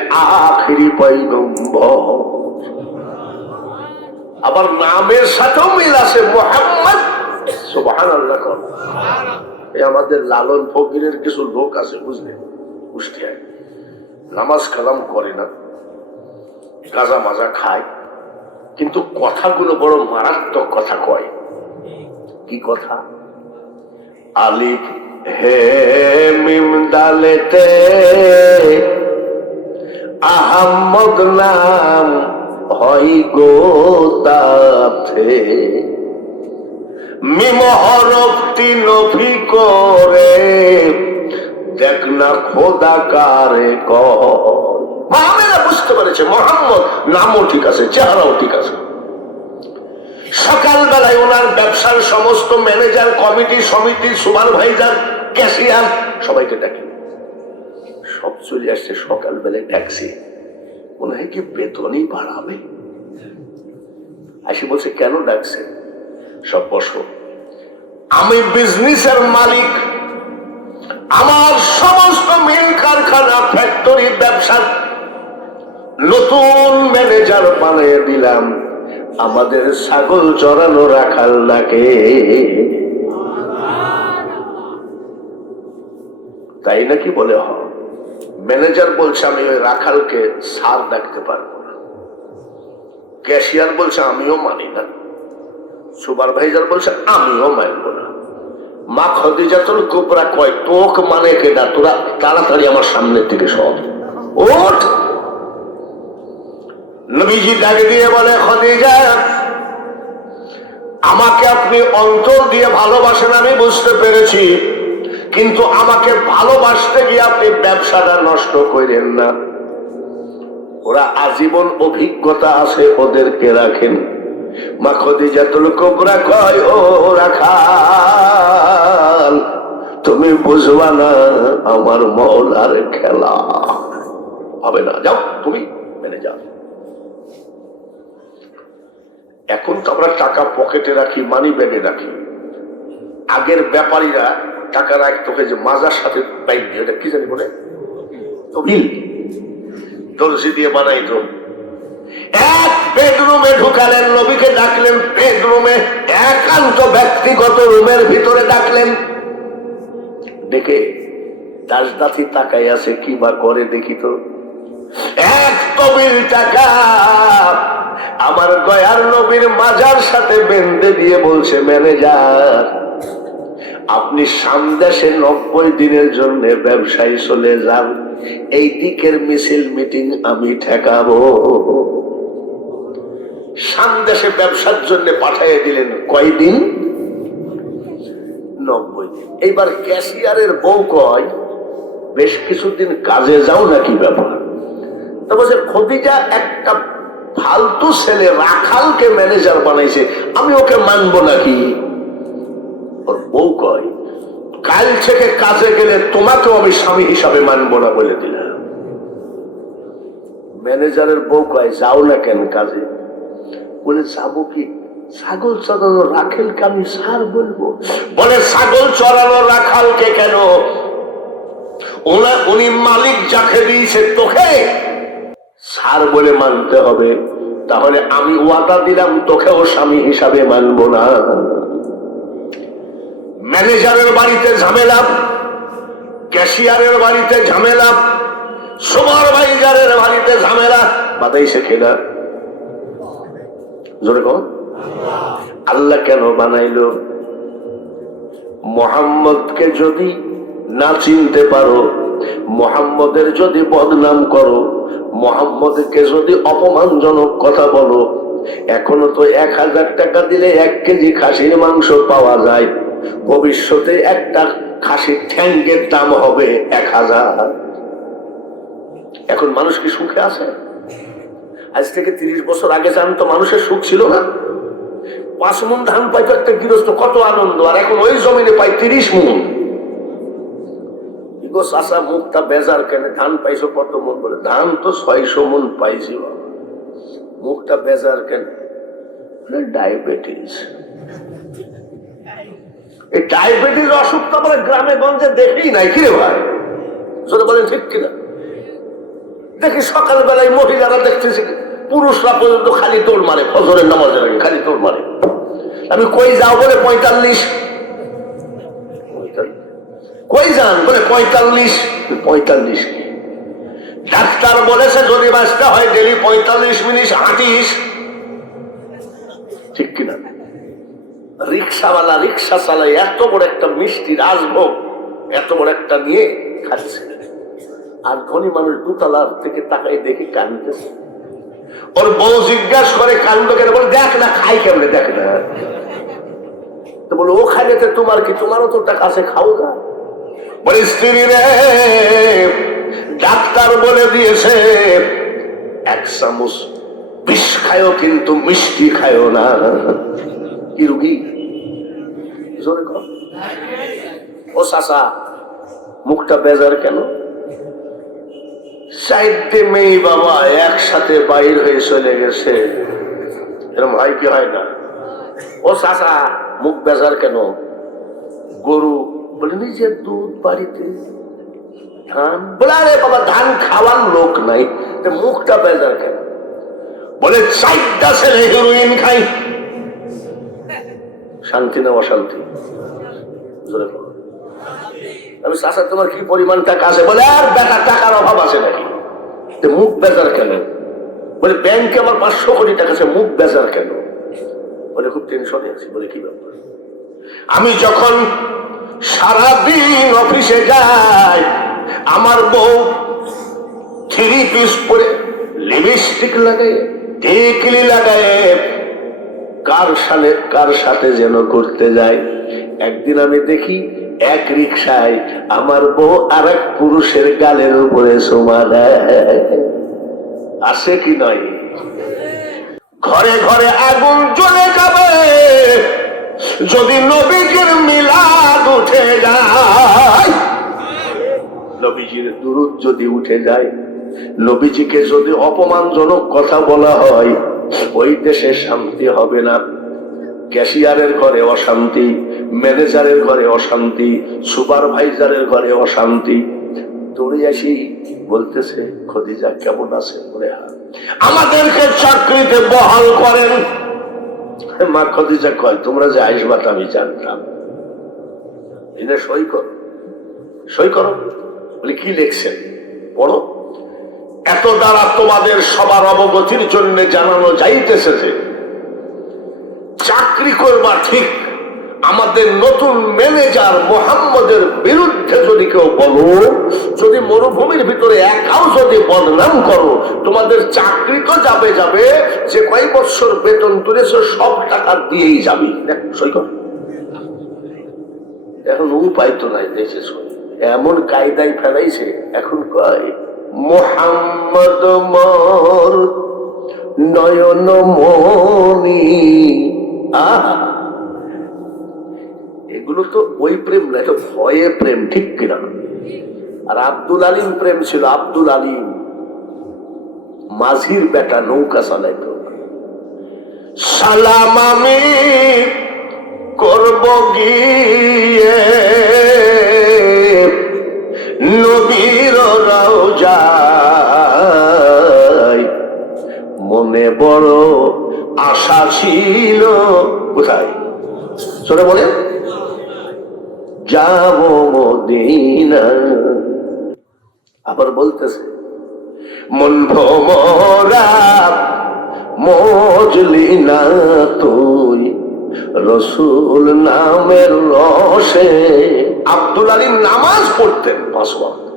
আখিরি পয়গম্বর। আবার নামের সাথেও মিল আছে, মুহাম্মদ। সুবহানাল্লাহ। এই আমাদের লালন ফকিরের কিছু লোক আছে বুঝলেন, কুষ্টিয়ায় নামাজ কালাম করে না, গাঁজা মাজা খায়, কিন্তু কথাগুলো বড় মারাত্মক কথা কয়। কি কথা? আলিফ হে মিম দালেতে আহমদ নাম হয় গো তাতে, মিম হরফ 3 করে দেখ না খোদা কারে কর। মামেরা বুঝতে পেরেছে মোহাম্মদ নামও ঠিক আছে, চেহারাও ঠিক আছে। সকালবেলায় ওনার ব্যবসার সমস্ত ম্যানেজার, কমিটি, সমিতি, সুপারভাইজার, ক্যাশিয়ার সবাইকে ডাকে, সব চলে আসছে। সকালবেলায় ট্যাক্সি, মনে হয় কি বেতনই বাড়াবে। আসি বলছে কেন ডাকছে? সব বসো, আমি বিজনেসের মালিক, আমার সমস্ত মিল কারখানা ফ্যাক্টরি ব্যবসা নতুন ম্যানেজার বানিয়ে দিলাম, আমাদের ছাগল চড়ানো রাখাল ডাকে। তাই নাকি বলে ম্যানেজার বলছে আমি ওই রাখালকে স্যার ডাকতে পারবো না, ক্যাশিয়ার বলছে আমিও মানি না, সুপারভাইজার বলছে আমিও মানব না। মা খদিজাতুল কুবরা কয় তোক মানে কেডা, তোরা তাড়াতাড়ি আমার সামনের থেকে সব ওঠ। নবীজি ডাক দিয়ে বলে খদিজা, আমাকে আপনি অন্তর দিয়ে ভালোবাসেন আমি বুঝতে পেরেছি, কিন্তু আমাকে ভালোবাসতে গিয়ে আপনি ব্যবসাটা নষ্ট করেন না। ওরা আজীবন অভিজ্ঞতা আছে, ওদেরকে রাখেন। মা খদিজাতুল কুবরা কয় ও রাখাল, তুমি বুঝবা না আমার মওলার খেলা হবে না, যাও তুমি মেনে যাও। এখন তো আমরা টাকা পকেটে রাখি, মানি ব্যাগে রাখি। আগের ব্যাপারীরা টাকা রাখতো যে মাজার সাথে বাইক দিয়ে, কি জানি বলে তবিল, দর্জি দিয়ে বানাইতো। এক বেডরুমে ঢুকালেন, নবীকে ডাকলেন বেডরুমে, একান্ত ব্যক্তিগত রুমের ভিতরে ডাকলেন, ডেকে দাসদাসী তাকাই আছে কি বা করে দেখি তো। এক তবিল টাকা আমার গয়ার নবীর মাজার সাথে বেঁধে দিয়ে বলছে ম্যানেজার, আপনি সামদেশে 90 দিনের জন্য ব্যবসায়ী চলে যান, এই দিকের মিছিল মিটিং আমি ঠেকাবো। সামদেশে ব্যবসার জন্য পাঠিয়ে দিলেন কয়দিন? 90 দিন। এইবার ক্যাশিয়ারের বউ কয় বেশ কিছুদিন কাজে যাও নাকি ব্যাপার। তো বলছে খদিজা একটা ফালতু ছেলে রাখালকে ম্যানেজার বানাইছে, আমি ওকে মানবো নাকি? ওর বউ কয় কাল থেকে কাজে গেলে তোমাকেও আমি স্বামী হিসাবে মানবো না বলে দিলাম। ম্যানেজারের বউ কয় যাও না কেন কাজে? বলে যাবো কি, ছাগল চড়ানো রাখালকে আমি স্যার বলবো? বলে ছাগল চড়ানো রাখালকে কেন, উনি মালিক যাকে দিয়েছে তোকে স্যার বলে মানতে হবে। তাহলে আমি ওয়াদা দিলাম তোকেও স্বামী হিসাবে মানবো না। ম্যানেজারের বাড়িতে ঝামেলা, ক্যাশিয়ারের বাড়িতে ঝামেলা, সুপারভাইজারের বাড়িতে ঝামেলা, বাতাইছে খেলা। জোরে কম। আল্লাহ কেন বানাইলো? মোহাম্মদকে যদি না চিনতে পারো, মোহাম্মদের যদি বদনাম করো, মোহাম্মদকে যদি অপমানজনক কথা বলো, এখনো তো 1000 টাকা দিলে 1 কেজি খাসির মাংস পাওয়া যায়, ভবিষ্যতে একটা খাসির ঠ্যাঙ্গের দাম হবে 1000। এখন মানুষ কি সুখে আছে? আজ থেকে 30 বছর আগে জানতো মানুষের সুখ ছিল না। 5 মণ ধান পাইতো একটা গৃহস্থ, কত আনন্দ। আর এখন ওই জমিনে পাই 30 মণ। চাষা মুখটা বেজার কেন, ধান পাইছো কত মণ? বলে ধান তো 600 মণ পাইছি। মুখটা বেজার কেন? ডায়াবেটিস। এই ডায়াবেটিস অসুখটা বলে গ্রামে গঞ্জে দেখেই নাই। কিরে ভাই যদি বলেন ঠিক কিনা? দেখি সকালবেলায় মহিলারা দেখতেছি, পুরুষরা পর্যন্ত খালি তোল মারে, ফজরের নামাজের আগে খালি তোল মারে। আমি কই যাও বলে 45। কই যান বলে 45। 45 ডাক্তার বলেছে যদি বাঁচতে হয় ডেলি 45 মিনিট হাঁটিস। ঠিক কিনা? রিক্সাওয়ালা রিক্সা চালায়, এত বড় একটা মিষ্টি রাজভোগ এত বড় একটা নিয়ে খাচ্ছে, আর ধনী মানুষ দুতলার থেকে তাকাই দেখে কাঁদতেছে। ওর বউ জিজ্ঞাসা করে কান্দ কেন? বলে দেখ না খাই কেমনে, দেখ না। তো বলো ও খাইলে তোমার কি, তোমারও তো টাকা আছে, খাও না। বলে স্ত্রী রে, ডাক্তার বলে দিয়েছে 1 চামচ বিষ খায়ও কিন্তু মিষ্টি খায়ও না। কি রুগী? জোরে কর। ও চাচা মুখটা বেজার কেন? 4টে মেয়ে বাবা একসাথে বাইর হয়ে চলে গেছে, এরকম হয় কি হয় না? ও চাচা মুখ বেজার কেন? গরু বলে নিজের দুধ বাড়িতে, ধান বলে আরে বাবা ধান খাওয়ার লোক নাই, মুখটা বেজার কেন? বলে 4টা ছেলে হেরোইন খাই। শান্তি না অশান্তি? আমি চাচা তোমার কি পরিমাণ টাকা আছে? বলে আর বেটা টাকার অভাব আছে নাকি? মুখ বেজার কেন? বলে ব্যাংকে আমার 500 কোটি টাকা আছে, মুখ বেজার কেন? বলে খুব টেনশনে আছি। বলে কি ব্যাপার? আমি যখন সারাদিন অফিসে যাই, আমার বউ 3 পিস পরে লিপস্টিক লাগায়, টিকলি লাগায়, কার সাথে যেন করতে যায়। একদিন আমি দেখি এক রিক্সায় আমার বউ আর এক পুরুষের গালের উপরে চুমা দেয়। আছে কি নয়? ঘরে ঘরে আগুন জ্বলে যাবে যদি নবীজির মিলাদ উঠে যায়, নবীজির দুরূদ যদি উঠে যায়, নবীজিকে যদি অপমানজনক কথা বলা হয়, ওই দেশে শান্তি হবে না। ক্যাশিয়ারের ঘরে অশান্তি, ম্যানেজারের ঘরে অশান্তি, সুপারভাইজারের ঘরে অশান্তি। দৌড়ে আসি, বলতেছে খদিজা কেমন আছে? বলে আমাদেরকে চাকরিতে বহাল করেন। মা খদিজা কয় তোমরা যে আসবা আমি জানতাম, এটা সই করো, সই করো। বলে কি লিখছেন? পড়ো। এত দ্বারা তোমাদের সবার অবগতির জন্য জানানো যাইতেছে যে চাকরি করবা ঠিক, আমাদের নতুন ম্যানেজার মোহাম্মদের বিরুদ্ধে যদি কেউ বলো, যদি মরুভূমির ভিতরে একাও যদি বদনাম করো, তোমাদের চাকরি তো যাবে যাবে, যে কয় বছর বেতন তুলেছো সব টাকা দিয়েই যাবি। সই কর। এখন উপায় তো নাই, দেশে এমন কায়দায় ফেলাইছে। এখন কয় মোহাম্মদ মোর নয়ন মনি। এগুলো তো ওই প্রেম না, এটা ভয়ে প্রেম, ঠিক কিনা? আর আব্দুল আলিম প্রেম ছিল। আব্দুল আলিম মাঝির বেটা, নৌকা চালাইত। সালাম আমি করব গিয়ে নবীর রওজায়, মনে বড় আশা ছিল। কোথায়? চলে বলে যাব মদিনা। আবার বলতেছে মন ভোমরা মজলি না তুই রসুল নামের রসে। আব্দুল আলিম নামাজ পড়তেন 5 ওয়াক্ত,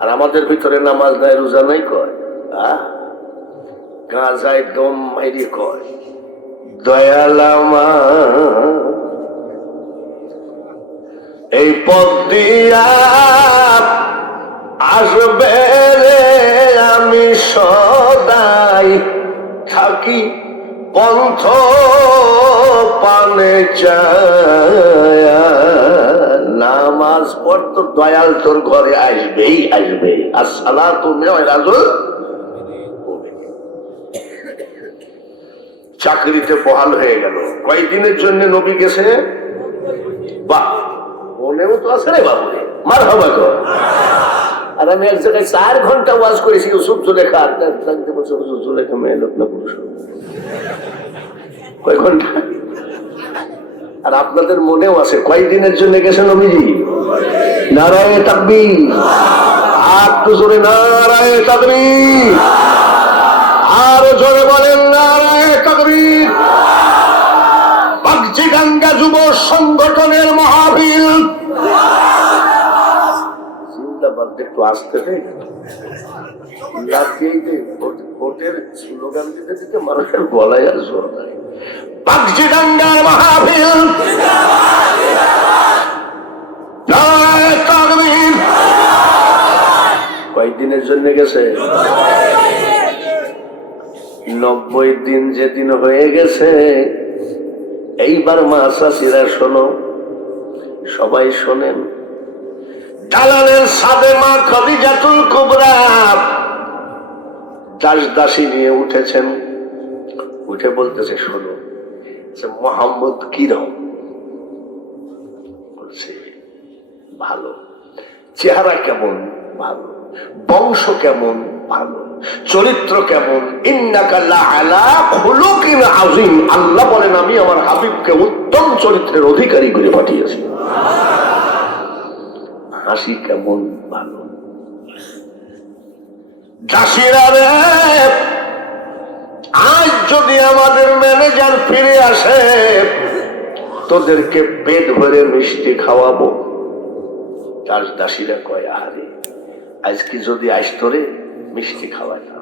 আর আমাদের ভিতরে নামাজ নাই, রোজা নাই। কয় গাঁজায় দম মাইরি কয় দয়ালামা এই পথ দিয়া আসবে রে, আমি সদাই থাকি পন্থ পানে চায়া। নামাজ পড় তো দয়াল তোর ঘরে আসবেই আসবে। আর সালাতু মিরাজুল। চাকরিতে বহাল হয়ে গেল। কয়েকদিনের জন্য নবী গেছে। বাহ, মনেও তো আছে রে বাবু, মার হবা তো। আর আমি এক জায়গায় 4 ঘন্টা ওয়াজ করেছি ইউসুফ জুলেখা। জুলেখা মেয়ে লোক না পুরুষ? কয় ঘন্টা? আর আপনাদের মনেও আছে কয়েকদিনের জন্য গেছে নবীজি। নারায়ে তাকবীর। আর তো জোরে নারায়ে তাকবীর। আরো জোরে বলেন নারায়ে তাকবীর। বাগজিগাঙ্গা যুব সংগঠনের মাহফিল। জিন্দাবাদ। একটু আসতে দেয়, ভোটের স্লোগান দিতে দিতে মানুষের গলায় আর জোর নাই। বাগজিগাঙ্গার মাহফিল। নারায়ে তাকবীর। কয়েকদিনের জন্য গেছে? 90 দিন যেদিন হয়ে গেছে। এইবার মা চাচিরা শোনো, সবাই শোনেন। দালানের সাথে মা খাদিজাতুল কুবরা দাস দাসী নিয়ে উঠেছেন। উঠে বলতেছে শোনো, মোহাম্মদ কিরম? বলছে ভালো। চেহারা কেমন? ভালো। বংশ কেমন? ভালো। চরিত্র কেমন? ইন্নাকা লাআলা খুলুকিন আযীম। আল্লাহ বলেন আমি আমার হাবিবকে উত্তম চরিত্রের অধিকারী করে পাঠিয়েছি। হাসি কেমন? ভালো। দাসীরা রে, আজ যদি আমাদের ম্যানেজার ফিরে আসে তোদেরকে পেট ভরে মিষ্টি খাওয়াবো। তার দাসীরা কয় আহারে আজকে যদি আসতো রে মিষ্টি খাওয়ায় না।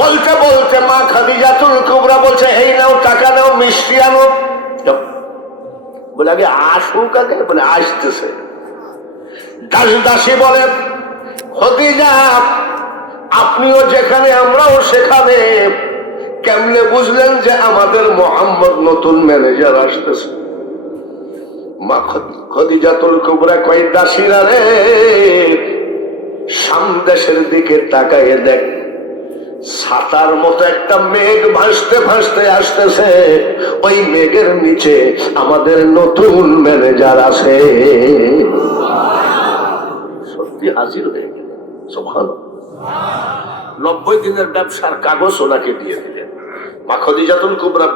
বলতে বলতে মা খাদিজাতুল কুবরা বলছে এই নাও টাকা নাও মিষ্টি আনো। বলে আগে আসুক, আগে বলে আসতেছে। দাসী বলে খাদিজা আপনিও যেখানে আমরাও সেখানে, কেমনে বুঝলেন যে আমাদের মোহাম্মদ নতুন ম্যানেজার আসতেছে? মা খাদিজাতুল কুবরা কয় দাসীরা রে, সামদেশের দিকে তাকাইয়ে দেখ, ছাতার মতো একটা মেঘ ভাসতে ভাসতে আসতেছে। ওই মেঘের নিচে আমাদের নতুন ম্যানেজার আছে। সত্যি হাজির হয়ে গেল। সুবহানাল্লাহ। 90 দিনের ব্যবসার কাগজ ওনাকে দিয়ে দিলেন। মা খাদিজাতুল কুবরা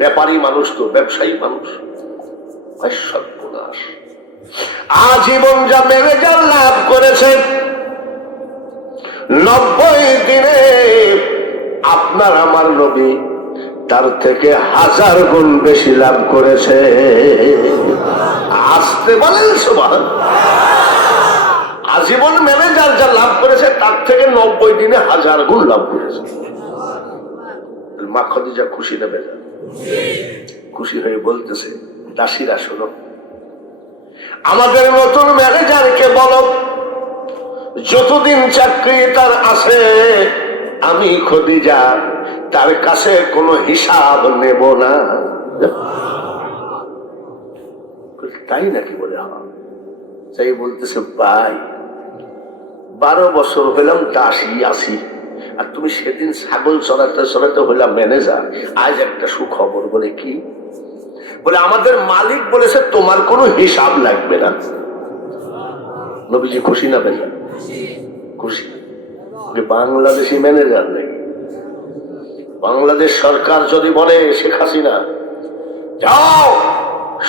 ব্যাপারী মানুষ, তো ব্যবসায়ী মানুষ। সর্বনাশ, আজীবন যা ম্যানেজার লাভ করেছেন 90 দিনে আপনার আমার নবী তার থেকে 1000 গুণ বেশি লাভ করেছে। আসতে বলেন সুবহানাল্লাহ। আজীবন ম্যানেজার যা লাভ করেছে তার থেকে 90 দিনে 1000 গুণ লাভ করেছে। মা খাদিজা খুশি নেবে, খুশি হয়ে বলতেছে দাসীরা শোনো, আমাদের নতুন ম্যানেজারকে বলো যতদিন চাকরি তার আছে আমি খাদিজা তার কাছে কোনো হিসাব নেব না। তাই নাকি? বলে তাই বলতেছে ভাই 12 বছর হইলাম দাসী আছি, আর তুমি সেদিন ছাগল চড়াতে চড়াতে হইলাম ম্যানেজার। আজ একটা সুখবর। বলে কি? বলে আমাদের মালিক বলেছে তোমার কোনো হিসাব লাগবে না। নবীজি খুশি না বেজা? খুশি। বাংলাদেশি ম্যানেজার নেই। বাংলাদেশ সরকার যদি বলে শেখ হাসিনা যাও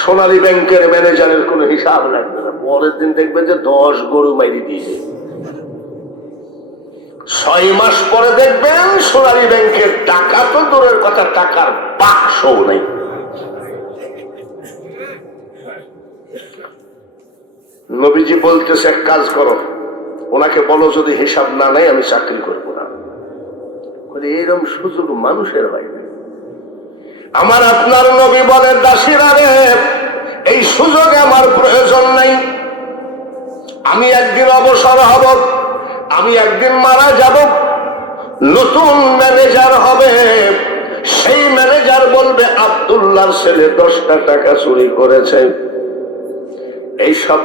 সোনালী ব্যাংকের ম্যানেজারের কোনো হিসাব লাগবে না, পরের দিন দেখবেন যে 10 গরু মাইরি দিয়েছে। 6 মাস পরে দেখবেন সোনালী ব্যাংকের টাকা তো দূরের কথা, টাকার বাক্সও নেই। নবীজি বলতেছে এক কাজ করো, ওনাকে বলো যদি হিসাব না নেই আমি চাকরি করবো না। এরকম সুযোগ মানুষের হয় না। আমার আপনার নবী বলেন দাসীরা রে, এই সুযোগ আমার প্রয়োজন নাই। আমি একদিন অবসর হব, আমি একদিন মারা যাব, নতুন ম্যানেজার হবে। সেই ম্যানেজার বলবে আব্দুল্লাহর ছেলে 10টা টাকা চুরি করেছে। এইসব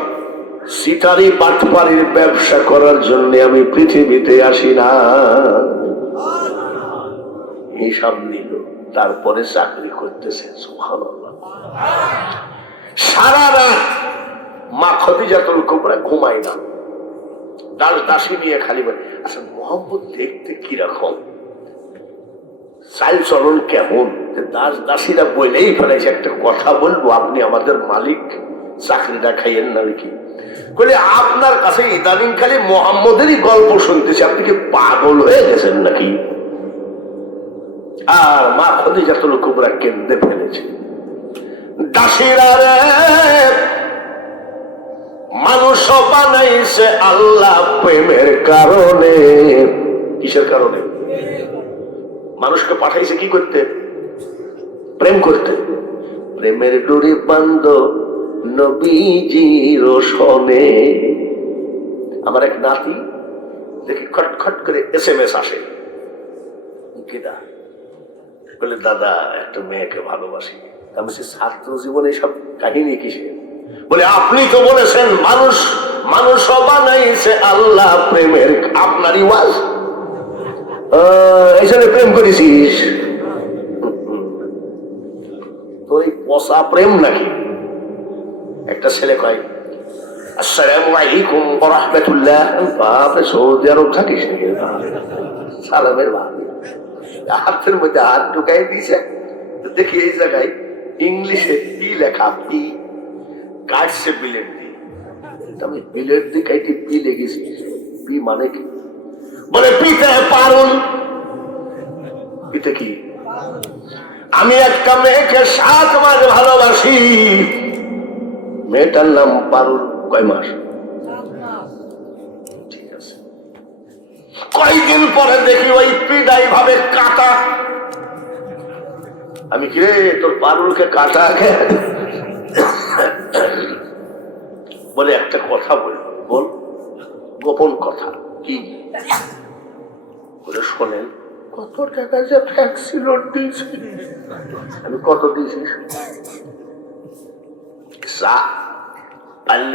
সিটারি বাটপারির ব্যবসা করার জন্য আমি পৃথিবীতে আসি না। হিসাব নিল, তারপরে চাকরি করতেছে। সুবহানাল্লাহ। সারা রাত মা খাদিজাতুল কুবরা ঘুমায় না, দাসী নিয়ে খালি বলে আচ্ছা মোহাম্মদ দেখতে কিরকম, চাল চলন কেমন? দাসীরা বলেই ফেলেছে একটা কথা বলবো, আপনি আমাদের মালিক, চাকরিটা খাইয়েন না নাকি? বলে আপনার কাছে ইদানিং খালি মোহাম্মদেরই গল্প শুনতেছি, আপনি কি পাগল হয়ে গেছেন নাকি? আর মা খাদিজাতুল কুবরা কেঁদে ফেলেছে। দাসীরা রে, মানুষ বানাইছে আল্লাহ প্রেমের কারণে। কিসের কারণে? মানুষকে পাঠাইছে কি করতে? প্রেম করতে। প্রেমের ডোরে বান্ধ নবীজির সনে। আমার এক নাতি দেখি খটখট করে SMS আসে, কিনা বলে দাদা একটা মেয়েকে ভালোবাসি। আমি ছাত্র জীবনে সব কাহিনী কিসে? বলে আপনি তো বলেছেন মানুষ বানাইছে আল্লাহ প্রেমের, আপনারই ওয়াজ এই জন্য প্রেম করেছিস। পচা প্রেম নাকি? একটা ছেলে কয় আসসালামু আলাইকুম ওয়া রাহমাতুল্লাহ। বাপরে, সৌদি আরব থাকিস নাকি? সালামের ভাব, হাতের মধ্যে হাত ঢুকাই দিয়েছে। দেখি এই জায়গায় ইংলিশে পি লেখা, পি কাটছে বিলেট দিয়ে। আমি বিলেট দিয়ে কাইটি পি লেগেছি। পি মানে কি? বলে পিতে পারুল। পিতে কি? আমি একটা মেয়েকে 7 মাস ভালোবাসি, মেয়েটার নাম পারুল। কয় মাস? ঠিক আছে। কয়েকদিন পরে দেখি ওই পিডাই ভাবে কাটা। আমি কি রে, তোর পারুলকে কাটা আগে? বলে একটা কথা বল। বল, গোপন কথা। কি? বলে শোনেন, কত টাকা যে ভ্যাকসিন দিয়েছি। আমি কত দিয়েছি? পারলে